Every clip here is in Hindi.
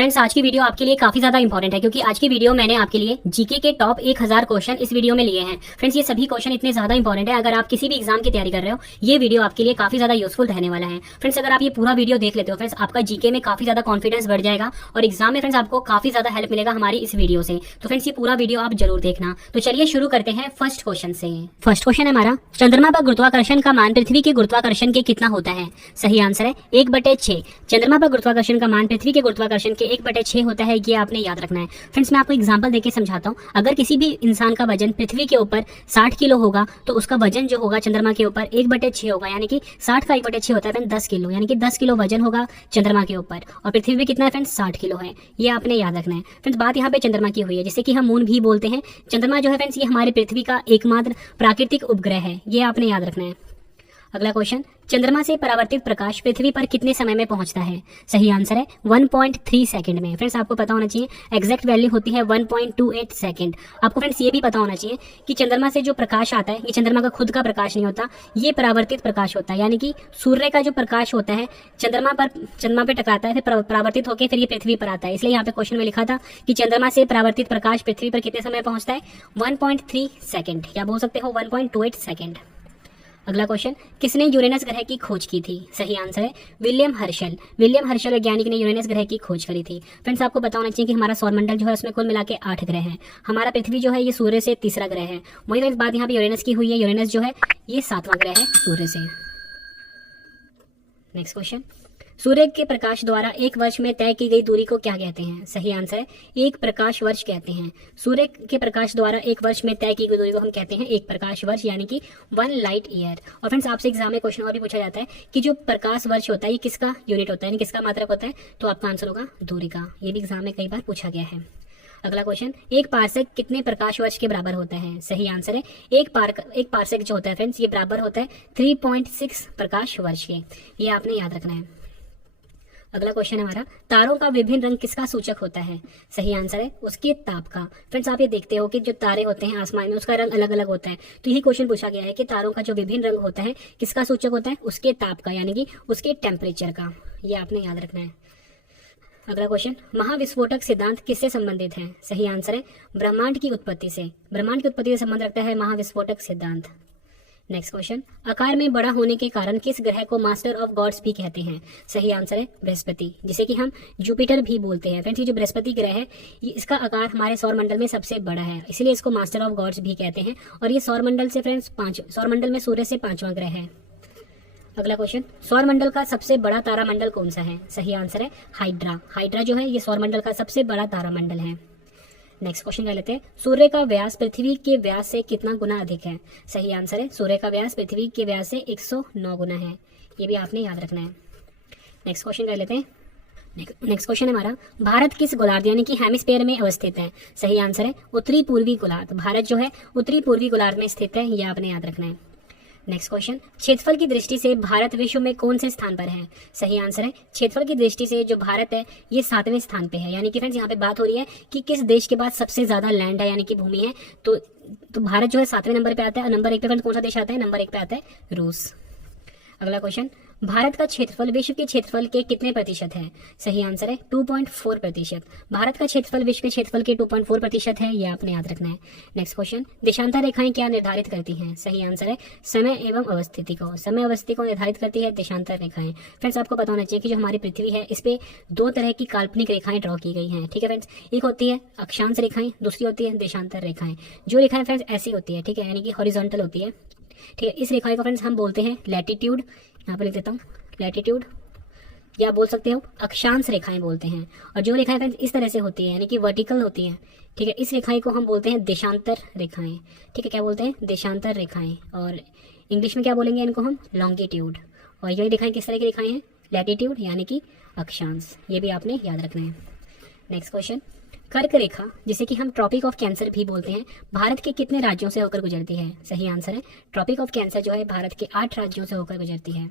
फ्रेंड्स, आज की वीडियो आपके लिए काफी ज्यादा इंपॉर्टेंट है क्योंकि आज की वीडियो मैंने आपके लिए जीके के टॉप 1000 क्वेश्चन इस वीडियो में लिए हैं। फ्रेंड्स, ये सभी क्वेश्चन इतने ज्यादा इंपॉर्टेंट है, अगर आप किसी भी एग्जाम की तैयारी कर रहे हो ये वीडियो आपके लिए काफी ज्यादा यूजफुल रहने वाला है। फ्रेंड्स, अगर आप ये पूरा वीडियो देख लेते हो फ्रेंड्स, आपका जीके में काफी ज्यादा कॉन्फिडेंस बढ़ जाएगा और एग्जाम में फ्रेंड्स आपको काफी ज्यादा हेल्प मिलेगा हमारी इस वीडियो से। तो फ्रेंड्स, ये पूरा वीडियो आप जरूर देखना। तो चलिए शुरू करते हैं फर्स्ट क्वेश्चन से। फर्स्ट क्वेश्चन है हमारा, चंद्रमा पर गुरुत्वाकर्षण का मान पृथ्वी के गुरुत्वाकर्षण के कितना होता है? सही आंसर है 1/6। चंद्रमा पर गुरुत्वाकर्षण का मान पृथ्वी के गुरुत्वाकर्षण के 1/6 होता है, ये आपने याद रखना है। फ्रेंड्स, मैं आपको एग्जांपल देके समझाता हूँ। अगर किसी भी इंसान का वजन पृथ्वी के ऊपर 60 किलो होगा तो उसका वजन जो होगा चंद्रमा के ऊपर 1/6 होगा, यानी कि 60 का 1/6 होता है फ्रेंड 10 किलो, यानी कि 10 किलो वजन होगा चंद्रमा के ऊपर। और पृथ्वी पे कितना है फ्रेंड्स? 60 किलो है, ये आपने याद रखना है। फ्रेंड्स, बात यहाँ पे चंद्रमा की हुई है, जिसे कि हम मून भी बोलते हैं। चंद्रमा जो है फ्रेंड्स, ये हमारे पृथ्वी का एकमात्र प्राकृतिक उपग्रह है, ये आपने याद रखना है। अगला क्वेश्चन, चंद्रमा से परावर्तित प्रकाश पृथ्वी पर कितने समय में पहुंचता है? सही आंसर है 1.3 सेकंड में। फ्रेंड्स, आपको पता होना चाहिए एग्जैक्ट वैल्यू होती है 1.28 सेकंड। आपको फ्रेंड्स ये भी पता होना चाहिए कि चंद्रमा से जो प्रकाश आता है ये चंद्रमा का खुद का प्रकाश नहीं होता, ये परावर्तित प्रकाश होता है, यानी कि सूर्य का जो प्रकाश होता है चंद्रमा पे टकराता है, फिर परावर्तित होकर फिर ये पृथ्वी पर आता है। इसलिए यहाँ पे क्वेश्चन में लिखा था कि चंद्रमा से परावर्तित प्रकाश पृथ्वी पर कितने समय पहुंचता है? 1.3 सेकंड, या बोल सकते हो 1.28 सेकंड। अगला क्वेश्चन, किसने यूरेनस ग्रह की खोज की थी? सही आंसर है विलियम हर्शल। विलियम हर्शल वैज्ञानिक ने यूरेनस ग्रह की खोज करी थी। फ्रेंड्स, आपको पता होना चाहिए कि हमारा सौरमंडल जो है उसमें कुल मिला के 8 ग्रह हैं। हमारा पृथ्वी जो है ये सूर्य से तीसरा ग्रह है। वही फ्रेंड्स बात यहाँ पे यूरेनस की हुई है, यूरेनस जो है ये 7वां ग्रह है सूर्य से। नेक्स्ट क्वेश्चन, सूर्य के प्रकाश द्वारा एक वर्ष में तय की गई दूरी को क्या कहते हैं? सही आंसर है 1 प्रकाश वर्ष कहते हैं। सूर्य के प्रकाश द्वारा एक वर्ष में तय की गई दूरी को हम कहते हैं 1 प्रकाश वर्ष, यानी कि 1 लाइट ईयर। और फ्रेंड्स, आपसे एग्जाम में क्वेश्चन और भी पूछा जाता है कि जो प्रकाश वर्ष होता है ये किसका यूनिट होता है, यानी किसका मात्रक होता है? तो आपका आंसर होगा दूरी का। ये भी एग्जाम में कई बार पूछा गया है। अगला क्वेश्चन, एक पार्सेक कितने प्रकाश वर्ष के बराबर होता है? सही आंसर है एक पार्सेक जो होता है फ्रेंड्स ये बराबर होता है 3.6 प्रकाश वर्ष के, ये आपने याद रखना है। अगला क्वेश्चन है हमारा, तारों का विभिन्न रंग किसका सूचक होता है? सही आंसर है उसके ताप का। फ्रेंड्स, आप ये देखते हो कि जो तारे होते हैं आसमान में उसका रंग अलग अलग होता है, तो यही क्वेश्चन पूछा गया है कि तारों का जो विभिन्न रंग होता है किसका सूचक होता है? उसके ताप का, यानी कि उसके टेम्परेचर का, ये आपने याद रखना है। अगला क्वेश्चन, महाविस्फोटक सिद्धांत किससे संबंधित है? सही आंसर है ब्रह्मांड की उत्पत्ति से। ब्रह्मांड की उत्पत्ति से संबंध रखता है महाविस्फोटक सिद्धांत। नेक्स्ट क्वेश्चन, आकार में बड़ा होने के कारण किस ग्रह को मास्टर ऑफ गॉड्स भी कहते हैं? सही आंसर है बृहस्पति, जिसे कि हम जुपिटर भी बोलते हैं। फ्रेंड्स, ये जो बृहस्पति ग्रह है इसका आकार हमारे सौरमंडल में सबसे बड़ा है, इसलिए इसको मास्टर ऑफ गॉड्स भी कहते हैं। और ये सौरमंडल से फ्रेंड्स सौरमंडल में सूर्य से 5वां ग्रह है। अगला क्वेश्चन, सौरमंडल का सबसे बड़ा तारामंडल कौन सा है? सही आंसर है हाइड्रा। हाइड्रा जो है ये सौरमंडल का सबसे बड़ा तारामंडल है। नेक्स्ट क्वेश्चन कर लेते हैं, सूर्य का व्यास पृथ्वी के व्यास से कितना गुना अधिक है? सही आंसर है सूर्य का व्यास पृथ्वी के व्यास से 109 गुना है, ये भी आपने याद रखना है। नेक्स्ट क्वेश्चन कर लेते हैं। नेक्स्ट क्वेश्चन है हमारा, भारत किस गोलार्ध यानी कि हेमिस्फीयर में अवस्थित है? सही आंसर है उत्तरी पूर्वी गोलार्ध। भारत जो है उत्तरी पूर्वी गोलार्ध में स्थित है, ये आपने याद रखना है। नेक्स्ट क्वेश्चन, क्षेत्रफल की दृष्टि से भारत विश्व में कौन से स्थान पर है? सही आंसर है क्षेत्रफल की दृष्टि से जो भारत है ये 7वें स्थान पे है, यानी कि फ्रेंड्स यहाँ पे बात हो रही है कि किस देश के पास सबसे ज्यादा लैंड है यानी कि भूमि है, तो भारत जो है 7वें नंबर पे आता है। और नंबर 1 पे फ्रेंड्स कौन सा देश आता है? नंबर 1 पे आता है रूस। अगला क्वेश्चन, भारत का क्षेत्रफल विश्व के क्षेत्रफल के कितने प्रतिशत है? सही आंसर है 2.4%। भारत का क्षेत्रफल विश्व के क्षेत्रफल के 2.4% है, ये आपने याद रखना है। नेक्स्ट क्वेश्चन, देशांतर रेखाएं क्या निर्धारित करती हैं? सही आंसर है समय एवं अवस्थिति को। समय अवस्थिति को निर्धारित करती है देशांतर रेखाएं। फ्रेंड्स, आपको पता होना चाहिए कि जो हमारी पृथ्वी है इस पे 2 तरह की काल्पनिक रेखाएं ड्रॉ की गई हैं। ठीक है फ्रेंड्स, एक होती है अक्षांश रेखाएं, दूसरी होती है देशांतर रेखाएं। जो रेखाएं फ्रेंड्स ऐसी होती है, ठीक है, यानी कि हॉरिजॉन्टल होती है, ठीक है, इस रेखाएं को फ्रेंड्स हम बोलते हैं लैटिट्यूड। यहाँ पर लिख देता हूँ लैटिट्यूड, या बोल सकते हो अक्षांश रेखाएं बोलते हैं। और जो रेखाएं फ्रेंड्स इस तरह से होती है यानी कि वर्टिकल होती हैं, ठीक है, इस रेखाएं को हम बोलते हैं देशांतर रेखाएं। ठीक है, क्या बोलते हैं? देशांतर रेखाएं। और इंग्लिश में क्या बोलेंगे इनको हम? लॉन्गिट्यूड। और ये रेखाएं किस तरह की रेखाएं हैं? लैटिट्यूड यानी कि अक्षांश, ये भी आपने याद रखना है। नेक्स्ट क्वेश्चन, कर्क रेखा जिसे कि हम ट्रॉपिक ऑफ कैंसर भी बोलते हैं भारत के कितने राज्यों से होकर गुजरती है? सही आंसर है ट्रॉपिक ऑफ कैंसर जो है भारत के 8 राज्यों से होकर गुजरती है।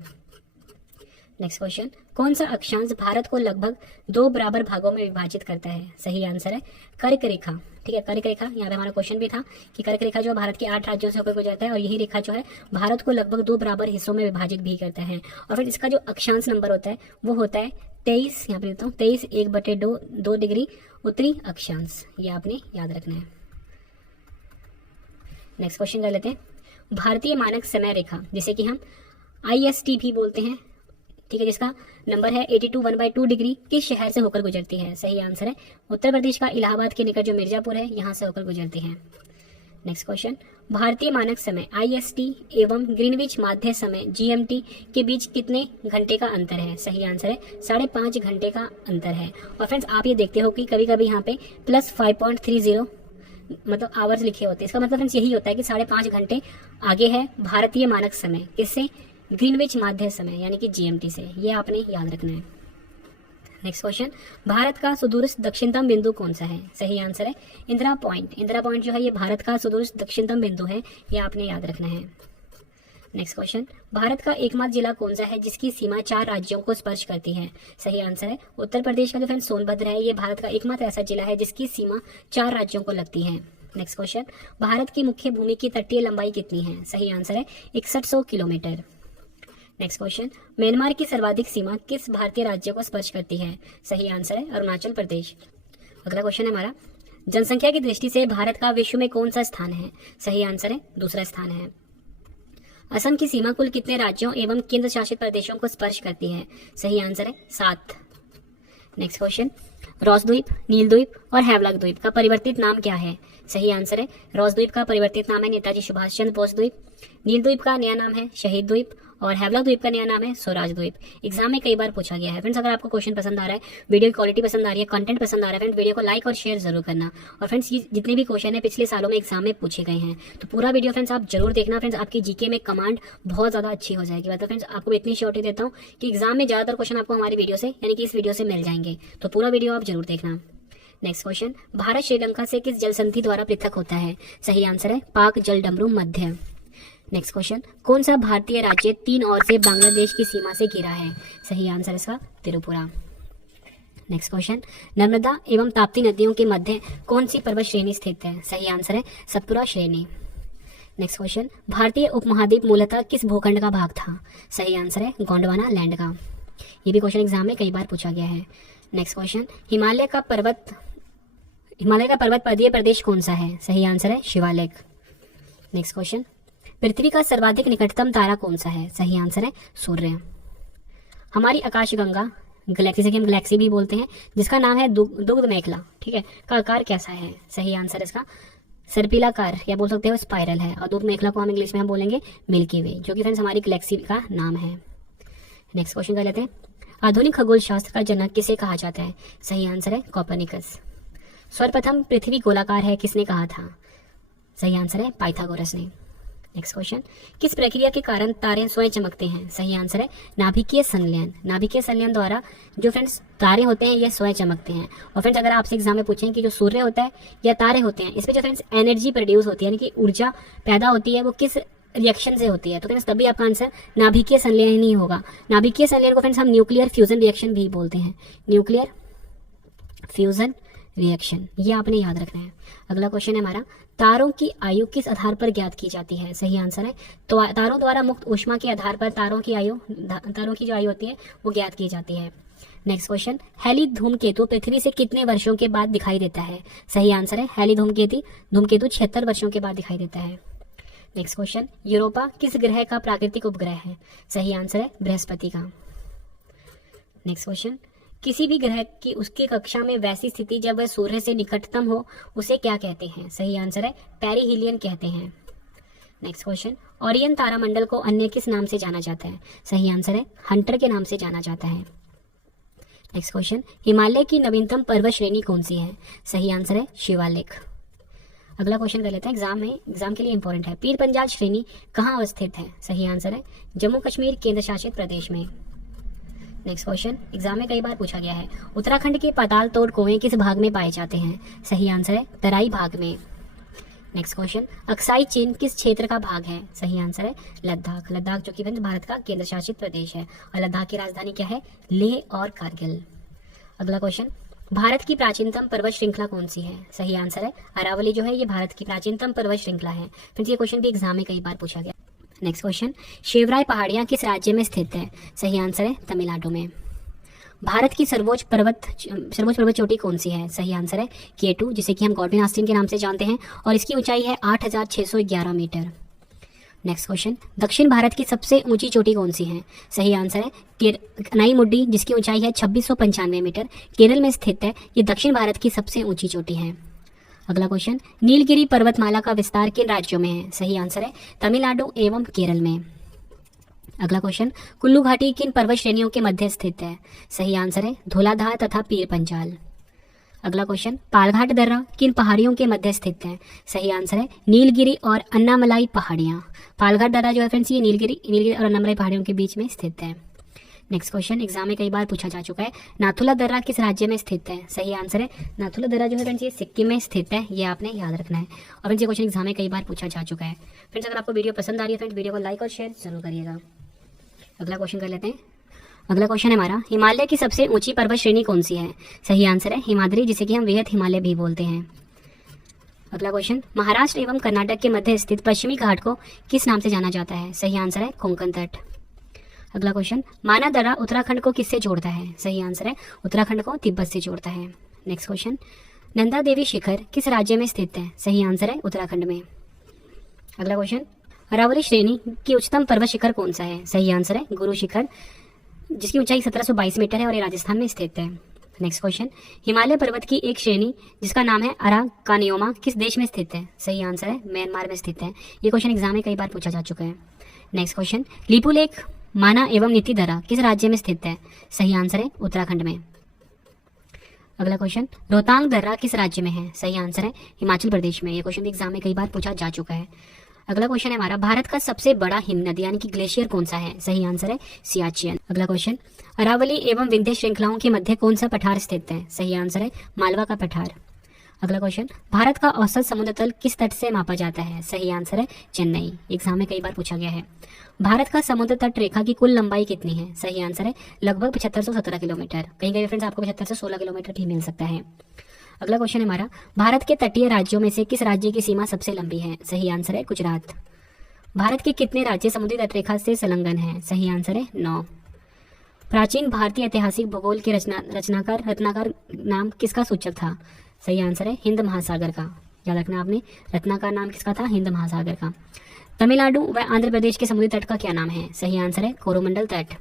नेक्स्ट क्वेश्चन, कौन सा अक्षांश भारत को लगभग 2 बराबर भागों में विभाजित करता है? सही आंसर है कर्क रेखा। ठीक है, कर्क रेखा, यहाँ पे हमारा क्वेश्चन भी था कि कर्क रेखा जो भारत के 8 राज्यों से होकर गुजरता है और यही रेखा जो है भारत को लगभग 2 बराबर हिस्सों में विभाजित भी करता है। और फिर इसका जो अक्षांश नंबर होता है वो होता है 23, यहाँ पे लिखता हूँ 23 1/2 डिग्री उत्तरी अक्षांश, ये आपने याद रखना है। नेक्स्ट क्वेश्चन कर लेते हैं, भारतीय मानक समय रेखा जिसे कि हम IST भी बोलते हैं, ठीक है, जिसका नंबर है 82 1/2 डिग्री, किस शहर से होकर गुजरती है? सही आंसर है उत्तर प्रदेश का इलाहाबाद के निकट जो मिर्जापुर है यहाँ से होकर गुजरती है। नेक्स्ट क्वेश्चन, भारतीय मानक समय IST एवं ग्रीनविच माध्य समय GMT के बीच कितने घंटे का अंतर है? सही आंसर है 5.5 घंटे का अंतर है। और फ्रेंड्स आप ये देखते हो कि कभी कभी यहाँ पे +5.30 मतलब आवर्स लिखे होते हैं, इसका मतलब फ्रेंड्स यही होता है कि 5.5 घंटे आगे है भारतीय मानक समय, किससे? ग्रीनविच माध्य समय यानी कि GMT से, ये आपने याद रखना है। नेक्स्ट क्वेश्चन, भारत का सुदूरस्थ दक्षिणतम बिंदु कौन सा है? सही आंसर है इंदिरा पॉइंट। इंदिरा पॉइंट जो है ये भारत का सुदूरस्थ दक्षिणतम बिंदु है, ये आपने याद रखना है। नेक्स्ट क्वेश्चन, भारत का एकमात्र जिला कौन सा है जिसकी सीमा 4 राज्यों को स्पर्श करती है? सही आंसर है उत्तर प्रदेश का जो फ्रेंड्स सोनभद्र है, ये भारत का एकमात्र ऐसा जिला है जिसकी सीमा 4 राज्यों को लगती है। नेक्स्ट क्वेश्चन, भारत की मुख्य भूमि की तटीय लंबाई कितनी है? सही आंसर है 6100 किलोमीटर। नेक्स्ट क्वेश्चन, म्यांमार की सर्वाधिक सीमा किस भारतीय राज्य को स्पर्श करती है? सही आंसर है अरुणाचल प्रदेश। अगला क्वेश्चन है हमारा, जनसंख्या की दृष्टि से भारत का विश्व में कौन सा स्थान है? सही आंसर है दूसरा स्थान है। असम की सीमा कुल कितने राज्यों एवं केंद्र शासित प्रदेशों को स्पर्श करती है? सही आंसर है 7। नेक्स्ट क्वेश्चन, रॉस द्वीप, नील द्वीप और हैवलॉक द्वीप का परिवर्तित नाम क्या है? सही आंसर है रॉस द्वीप का परिवर्तित नाम है नेताजी सुभाष चंद्र बोस द्वीप, नील द्वीप का नया नाम है शहीद द्वीप और हैवलॉक द्वीप का नया नाम है स्वराज द्वीप। एग्जाम में कई बार पूछा गया है। फ्रेंड्स अगर आपको क्वेश्चन पसंद आ रहा है, वीडियो की क्वालिटी पसंद आ रही है, कंटेंट पसंद आ रहा है, फ्रेंड्स वीडियो को लाइक और शेयर जरूर करना। और फ्रेंड्स ये जितने भी क्वेश्चन है पिछले सालों में एग्जाम में पूछे गए हैं, तो पूरा वीडियो फ्रेंड्स आप जरूर देखना। फ्रेंड्स आपकी जीके में कमांड बहुत ज्यादा अच्छी हो जाएगी। मतलब फ्रेंड्स आपको इतनी श्योरिटी देता हूँ कि एग्जाम में ज्यादातर क्वेश्चन आपको हमारी वीडियो से यानी कि इस वीडियो से मिल जाएंगे, तो पूरा वीडियो आप जरूर देखना। नेक्स्ट क्वेश्चन, भारत श्रीलंका से किस जल संधि द्वारा पृथक होता है? सही आंसर है पाक जल डमरू मध्य। नेक्स्ट क्वेश्चन, कौन सा भारतीय राज्य 3 ओर से बांग्लादेश की सीमा से घिरा है? सही आंसर इसका त्रिपुरा। नेक्स्ट क्वेश्चन, नर्मदा एवं ताप्ती नदियों के मध्य कौन सी पर्वत श्रेणी स्थित है? सही आंसर है सतपुरा श्रेणी। नेक्स्ट क्वेश्चन, भारतीय उपमहाद्वीप मूलतः किस भूखंड का भाग था? सही आंसर है गोंडवाना लैंड का। ये भी क्वेश्चन एग्जाम में कई बार पूछा गया है। नेक्स्ट क्वेश्चन, हिमालय का पर्वत पदीय प्रदेश कौन सा है? सही आंसर है शिवालिक। नेक्स्ट क्वेश्चन, पृथ्वी का सर्वाधिक निकटतम तारा कौन सा है? सही आंसर है सूर्य। हमारी आकाशगंगा गैलेक्सी से हम गैलेक्सी भी बोलते हैं, जिसका नाम है दुग्ध मेखला, ठीक है, का आकार कैसा है? सही आंसर इसका सर्पिलाकार या बोल सकते हो स्पाइरल है। और दुग्ध मेखला को हम इंग्लिश में हम बोलेंगे मिल्की वे, जो कि फ्रेंड्स हमारी गैलेक्सी का नाम है। नेक्स्ट क्वेश्चन कर लेते हैं, आधुनिक खगोल शास्त्र का जनक किसे कहा जाता है? सही आंसर है कोपर्निकस। सर्वप्रथम पृथ्वी गोलाकार है किसने कहा था? सही आंसर है पाइथागोरस ने। नेक्स्ट क्वेश्चन, किस प्रक्रिया के कारण तारे स्वयं चमकते हैं? सही आंसर है नाभिकीय संलयन। नाभिकीय संलयन द्वारा जो फ्रेंड्स तारे होते हैं ये स्वयं चमकते हैं। और फ्रेंड्स अगर आपसे एग्जाम में पूछें कि जो सूर्य होता है या तारे होते हैं, इसमें जो फ्रेंड्स एनर्जी प्रोड्यूस होती है यानी कि ऊर्जा पैदा होती है, वो किस रिएक्शन से होती है? तो फ्रेंड्स तभी आपका आंसर नाभिकीय संलयन ही होगा। नाभिकीय संलयन को फ्रेंड्स हम न्यूक्लियर फ्यूजन रिएक्शन भी बोलते हैं, न्यूक्लियर फ्यूजन रिएक्शन, ये आपने याद रखना है। अगला क्वेश्चन है हमारा, तारों की आयु किस आधार पर ज्ञात की जाती है? सही आंसर है तो तारों द्वारा मुक्त ऊष्मा के आधार पर तारों की जो आयु होती है वो ज्ञात की जाती है। नेक्स्ट क्वेश्चन, हेली धूमकेतु पृथ्वी से कितने वर्षों के बाद दिखाई देता है? सही आंसर है हेली धूमकेतु 76 वर्षों के बाद दिखाई देता है। नेक्स्ट क्वेश्चन, यूरोपा किस ग्रह का प्राकृतिक उपग्रह है? सही आंसर है बृहस्पति का। नेक्स्ट क्वेश्चन, किसी भी ग्रह की उसकी कक्षा में वैसी स्थिति जब वह सूर्य से निकटतम हो उसे क्या कहते हैं? सही आंसर है पेरिहीलियन कहते हैं। नेक्स्ट क्वेश्चन, ओरियन तारामंडल को अन्य किस नाम से जाना जाता है? सही आंसर है हंटर के नाम से जाना जाता है। नेक्स्ट क्वेश्चन, हिमालय की नवीनतम पर्वत श्रेणी कौन सी है? सही आंसर है शिवालिक। अगला क्वेश्चन कर लेते हैं, एग्जाम के लिए इंपॉर्टेंट है, पीर पंजाल श्रेणी कहाँ अवस्थित है? सही आंसर है जम्मू कश्मीर केंद्र शासित प्रदेश में। नेक्स्ट क्वेश्चन, एग्जाम में कई बार पूछा गया है, उत्तराखंड के पाताल तोड़ कुएं किस भाग में पाए जाते हैं? सही आंसर है तराई भाग में। नेक्स्ट क्वेश्चन, अक्साई चीन किस क्षेत्र का भाग है? सही आंसर है लद्दाख। लद्दाख जो कि भारत का केंद्र शासित प्रदेश है और लद्दाख की राजधानी क्या है? लेह और कारगिल। अगला क्वेश्चन, भारत की प्राचीनतम पर्वत श्रृंखला कौन सी है? सही आंसर है अरावली जो है ये भारत की प्राचीनतम पर्वत श्रृंखला है। फिर ये क्वेश्चन भी एग्जाम में कई बार पूछा गया। नेक्स्ट क्वेश्चन, शेवराय पहाड़ियां किस राज्य में स्थित है? सही आंसर है तमिलनाडु में। भारत की सर्वोच्च पर्वत चोटी कौन सी है? सही आंसर है K2 जिसे कि हम गॉडविन आस्तीन के नाम से जानते हैं और इसकी ऊंचाई है 8611 मीटर। नेक्स्ट क्वेश्चन, दक्षिण भारत की सबसे ऊंची चोटी कौन सी है? सही आंसर है कनाईमुड्डी जिसकी ऊंचाई है 2695 मीटर, केरल में स्थित है। ये दक्षिण भारत की सबसे ऊंची चोटी है। अगला क्वेश्चन, नीलगिरी पर्वतमाला का विस्तार किन राज्यों में है? सही आंसर है तमिलनाडु एवं केरल में। अगला क्वेश्चन, कुल्लू घाटी किन पर्वत श्रेणियों के मध्य स्थित है? सही आंसर है धौलाधार तथा पीर पंजाल। अगला क्वेश्चन, पालघाट दर्रा किन पहाड़ियों के मध्य स्थित है? सही आंसर है नीलगिरी और अन्नामलाई पहाड़ियां। पालघाट दर्रा जो है फ्रेंड्स ये नीलगिरी और अन्नामलाई पहाड़ियों के बीच में स्थित है। नेक्स्ट क्वेश्चन, एग्जाम में कई बार पूछा जा चुका है, नाथुला दर्रा किस राज्य में स्थित है? सही आंसर है नाथुला दर्रा जो है फ्रेंड्स ये सिक्किम में स्थित है, ये आपने याद रखना है। और फ्रेंड्स ये क्वेश्चन एग्जाम में कई बार पूछा जा चुका है। फ्रेंड्स अगर आपको वीडियो पसंद आ रही है फ्रेंड्स वीडियो को लाइक और शेयर जरूर करिएगा। अगला क्वेश्चन कर लेते हैं। अगला क्वेश्चन है हमारा, हिमालय की सबसे ऊंची पर्वत श्रेणी कौन सी है? सही आंसर है हिमाद्री जिसे कि हम वृहद हिमालय भी बोलते हैं। अगला क्वेश्चन, महाराष्ट्र एवं कर्नाटक के मध्य स्थित पश्चिमी घाट को किस नाम से जाना जाता है? सही आंसर है कोंकण तट। अगला क्वेश्चन, माना दर्रा उत्तराखंड को किससे जोड़ता है? सही आंसर है उत्तराखंड को तिब्बत से जोड़ता है। नेक्स्ट क्वेश्चन, नंदा देवी शिखर किस राज्य में स्थित है? सही आंसर है उत्तराखंड में। अगला क्वेश्चन, अरावली श्रेणी की उच्चतम पर्वत शिखर कौन सा है? सही आंसर है गुरु शिखर जिसकी ऊंचाई 1722 मीटर है और ये राजस्थान में स्थित है। नेक्स्ट क्वेश्चन, हिमालय पर्वत की एक श्रेणी जिसका नाम है अराकानियोमा किस देश में स्थित है? सही आंसर है म्यांमार में स्थित है। ये क्वेश्चन एग्जाम में कई बार पूछा जा चुका है। नेक्स्ट क्वेश्चन, लिपुलेख, माना एवं नीति दर्रा किस राज्य में स्थित है? सही आंसर है उत्तराखंड में। अगला क्वेश्चन, रोहतांग दर्रा किस राज्य में है? सही आंसर है हिमाचल प्रदेश में। ये क्वेश्चन एग्जाम में कई बार पूछा जा चुका है। अगला क्वेश्चन है हमारा, भारत का सबसे बड़ा हिम नदी यानी कि ग्लेशियर कौन सा है? सही आंसर है सियाचिन। अगला क्वेश्चन, अरावली एवं विंध्य श्रृंखलाओं के मध्य कौन सा पठार स्थित है? सही आंसर है मालवा का पठार। अगला क्वेश्चन, भारत का औसत समुद्र तल किस तट से मापा जाता है? सही आंसर है चेन्नई। एग्जाम में कई बार पूछा गया है। भारत का समुद्र तट रेखा की कुल लंबाई कितनी है? सही आंसर है लगभग 7517 किलोमीटर। कहीं कहीं फ्रेंड्स आपको 75 से 16 किलोमीटर भी मिल सकता है। अगला क्वेश्चन है हमारा, भारत के तटीय राज्यों में से किस राज्य की सीमा सबसे लंबी है? सही आंसर है गुजरात। भारत के कितने राज्य समुद्री तटरेखा से संलग्न हैं? सही आंसर है 9। प्राचीन भारतीय ऐतिहासिक भूगोल के रत्नाकर नाम किसका सूचक था? सही आंसर है हिंद महासागर का। याद रखना आपने, रत्नाकर नाम किसका था? हिंद महासागर का। तमिलनाडु व आंध्र प्रदेश के समुद्री तट का क्या नाम है? सही आंसर है कोरोमंडल तट।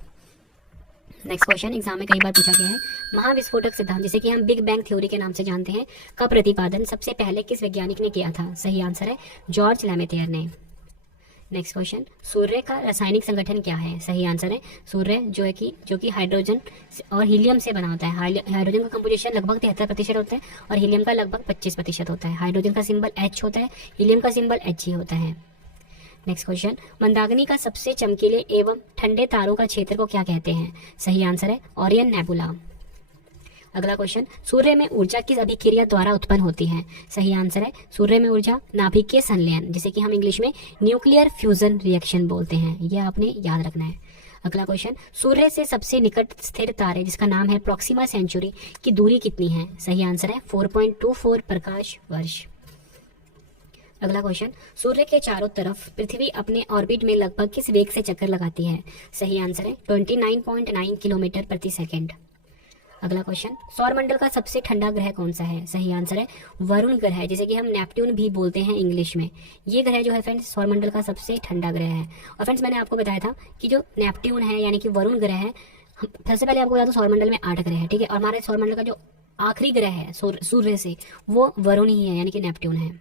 नेक्स्ट क्वेश्चन एग्जाम में कई बार पूछा गया है, महाविस्फोटक सिद्धांत जिसे कि हम बिग बैंग थ्योरी के नाम से जानते हैं का प्रतिपादन सबसे पहले किस वैज्ञानिक ने किया था? सही आंसर है जॉर्ज लैमेथियर ने। नेक्स्ट क्वेश्चन, सूर्य का रासायनिक संगठन क्या है? सही आंसर है सूर्य जो कि हाइड्रोजन और हीलियम से बना होता है। हाइड्रोजन का कंपोजिशन लगभग 73% होता है और हीलियम का लगभग 25% होता है। हाइड्रोजन का सिंबल H होता है, हीलियम का सिंबल He होता है। नेक्स्ट क्वेश्चन, मंदाकिनी का सबसे चमकीले एवं ठंडे तारों का क्षेत्र को क्या कहते हैं? सही आंसर है ओरियन नेबुला। अगला क्वेश्चन, सूर्य में ऊर्जा किस अभिक्रिया द्वारा उत्पन्न होती है? सही आंसर है सूर्य में ऊर्जा नाभिकीय संलयन जिसे कि हम इंग्लिश में न्यूक्लियर फ्यूजन रिएक्शन बोलते हैं। यह आपने याद रखना है। अगला क्वेश्चन, सूर्य से सबसे निकट स्थिर तारे जिसका नाम है प्रॉक्सिमा सेंचुरी की दूरी कितनी है? सही आंसर है 4.24 प्रकाश वर्ष। अगला क्वेश्चन, सूर्य के चारों तरफ पृथ्वी अपने ऑर्बिट में लगभग किस वेग से चक्कर लगाती है? सही आंसर है 29.9 किलोमीटर प्रति सेकंड। अगला क्वेश्चन, सौरमंडल का सबसे ठंडा ग्रह कौन सा है? सही आंसर है वरुण ग्रह जिसे कि हम नेपट्यून भी बोलते हैं इंग्लिश में। ये ग्रह जो है फ्रेंड्स सौरमंडल का सबसे ठंडा ग्रह है। और फ्रेंड्स मैंने आपको बताया था कि जो नेपट्यून है यानी कि वरुण ग्रह है, सबसे पहले आपको बता दो सौरमंडल में 8 ग्रह है, ठीक है। और हमारे सौरमंडल का जो आखिरी ग्रह है सूर्य से वो वरुण ही है यानी कि नेपट्यून है।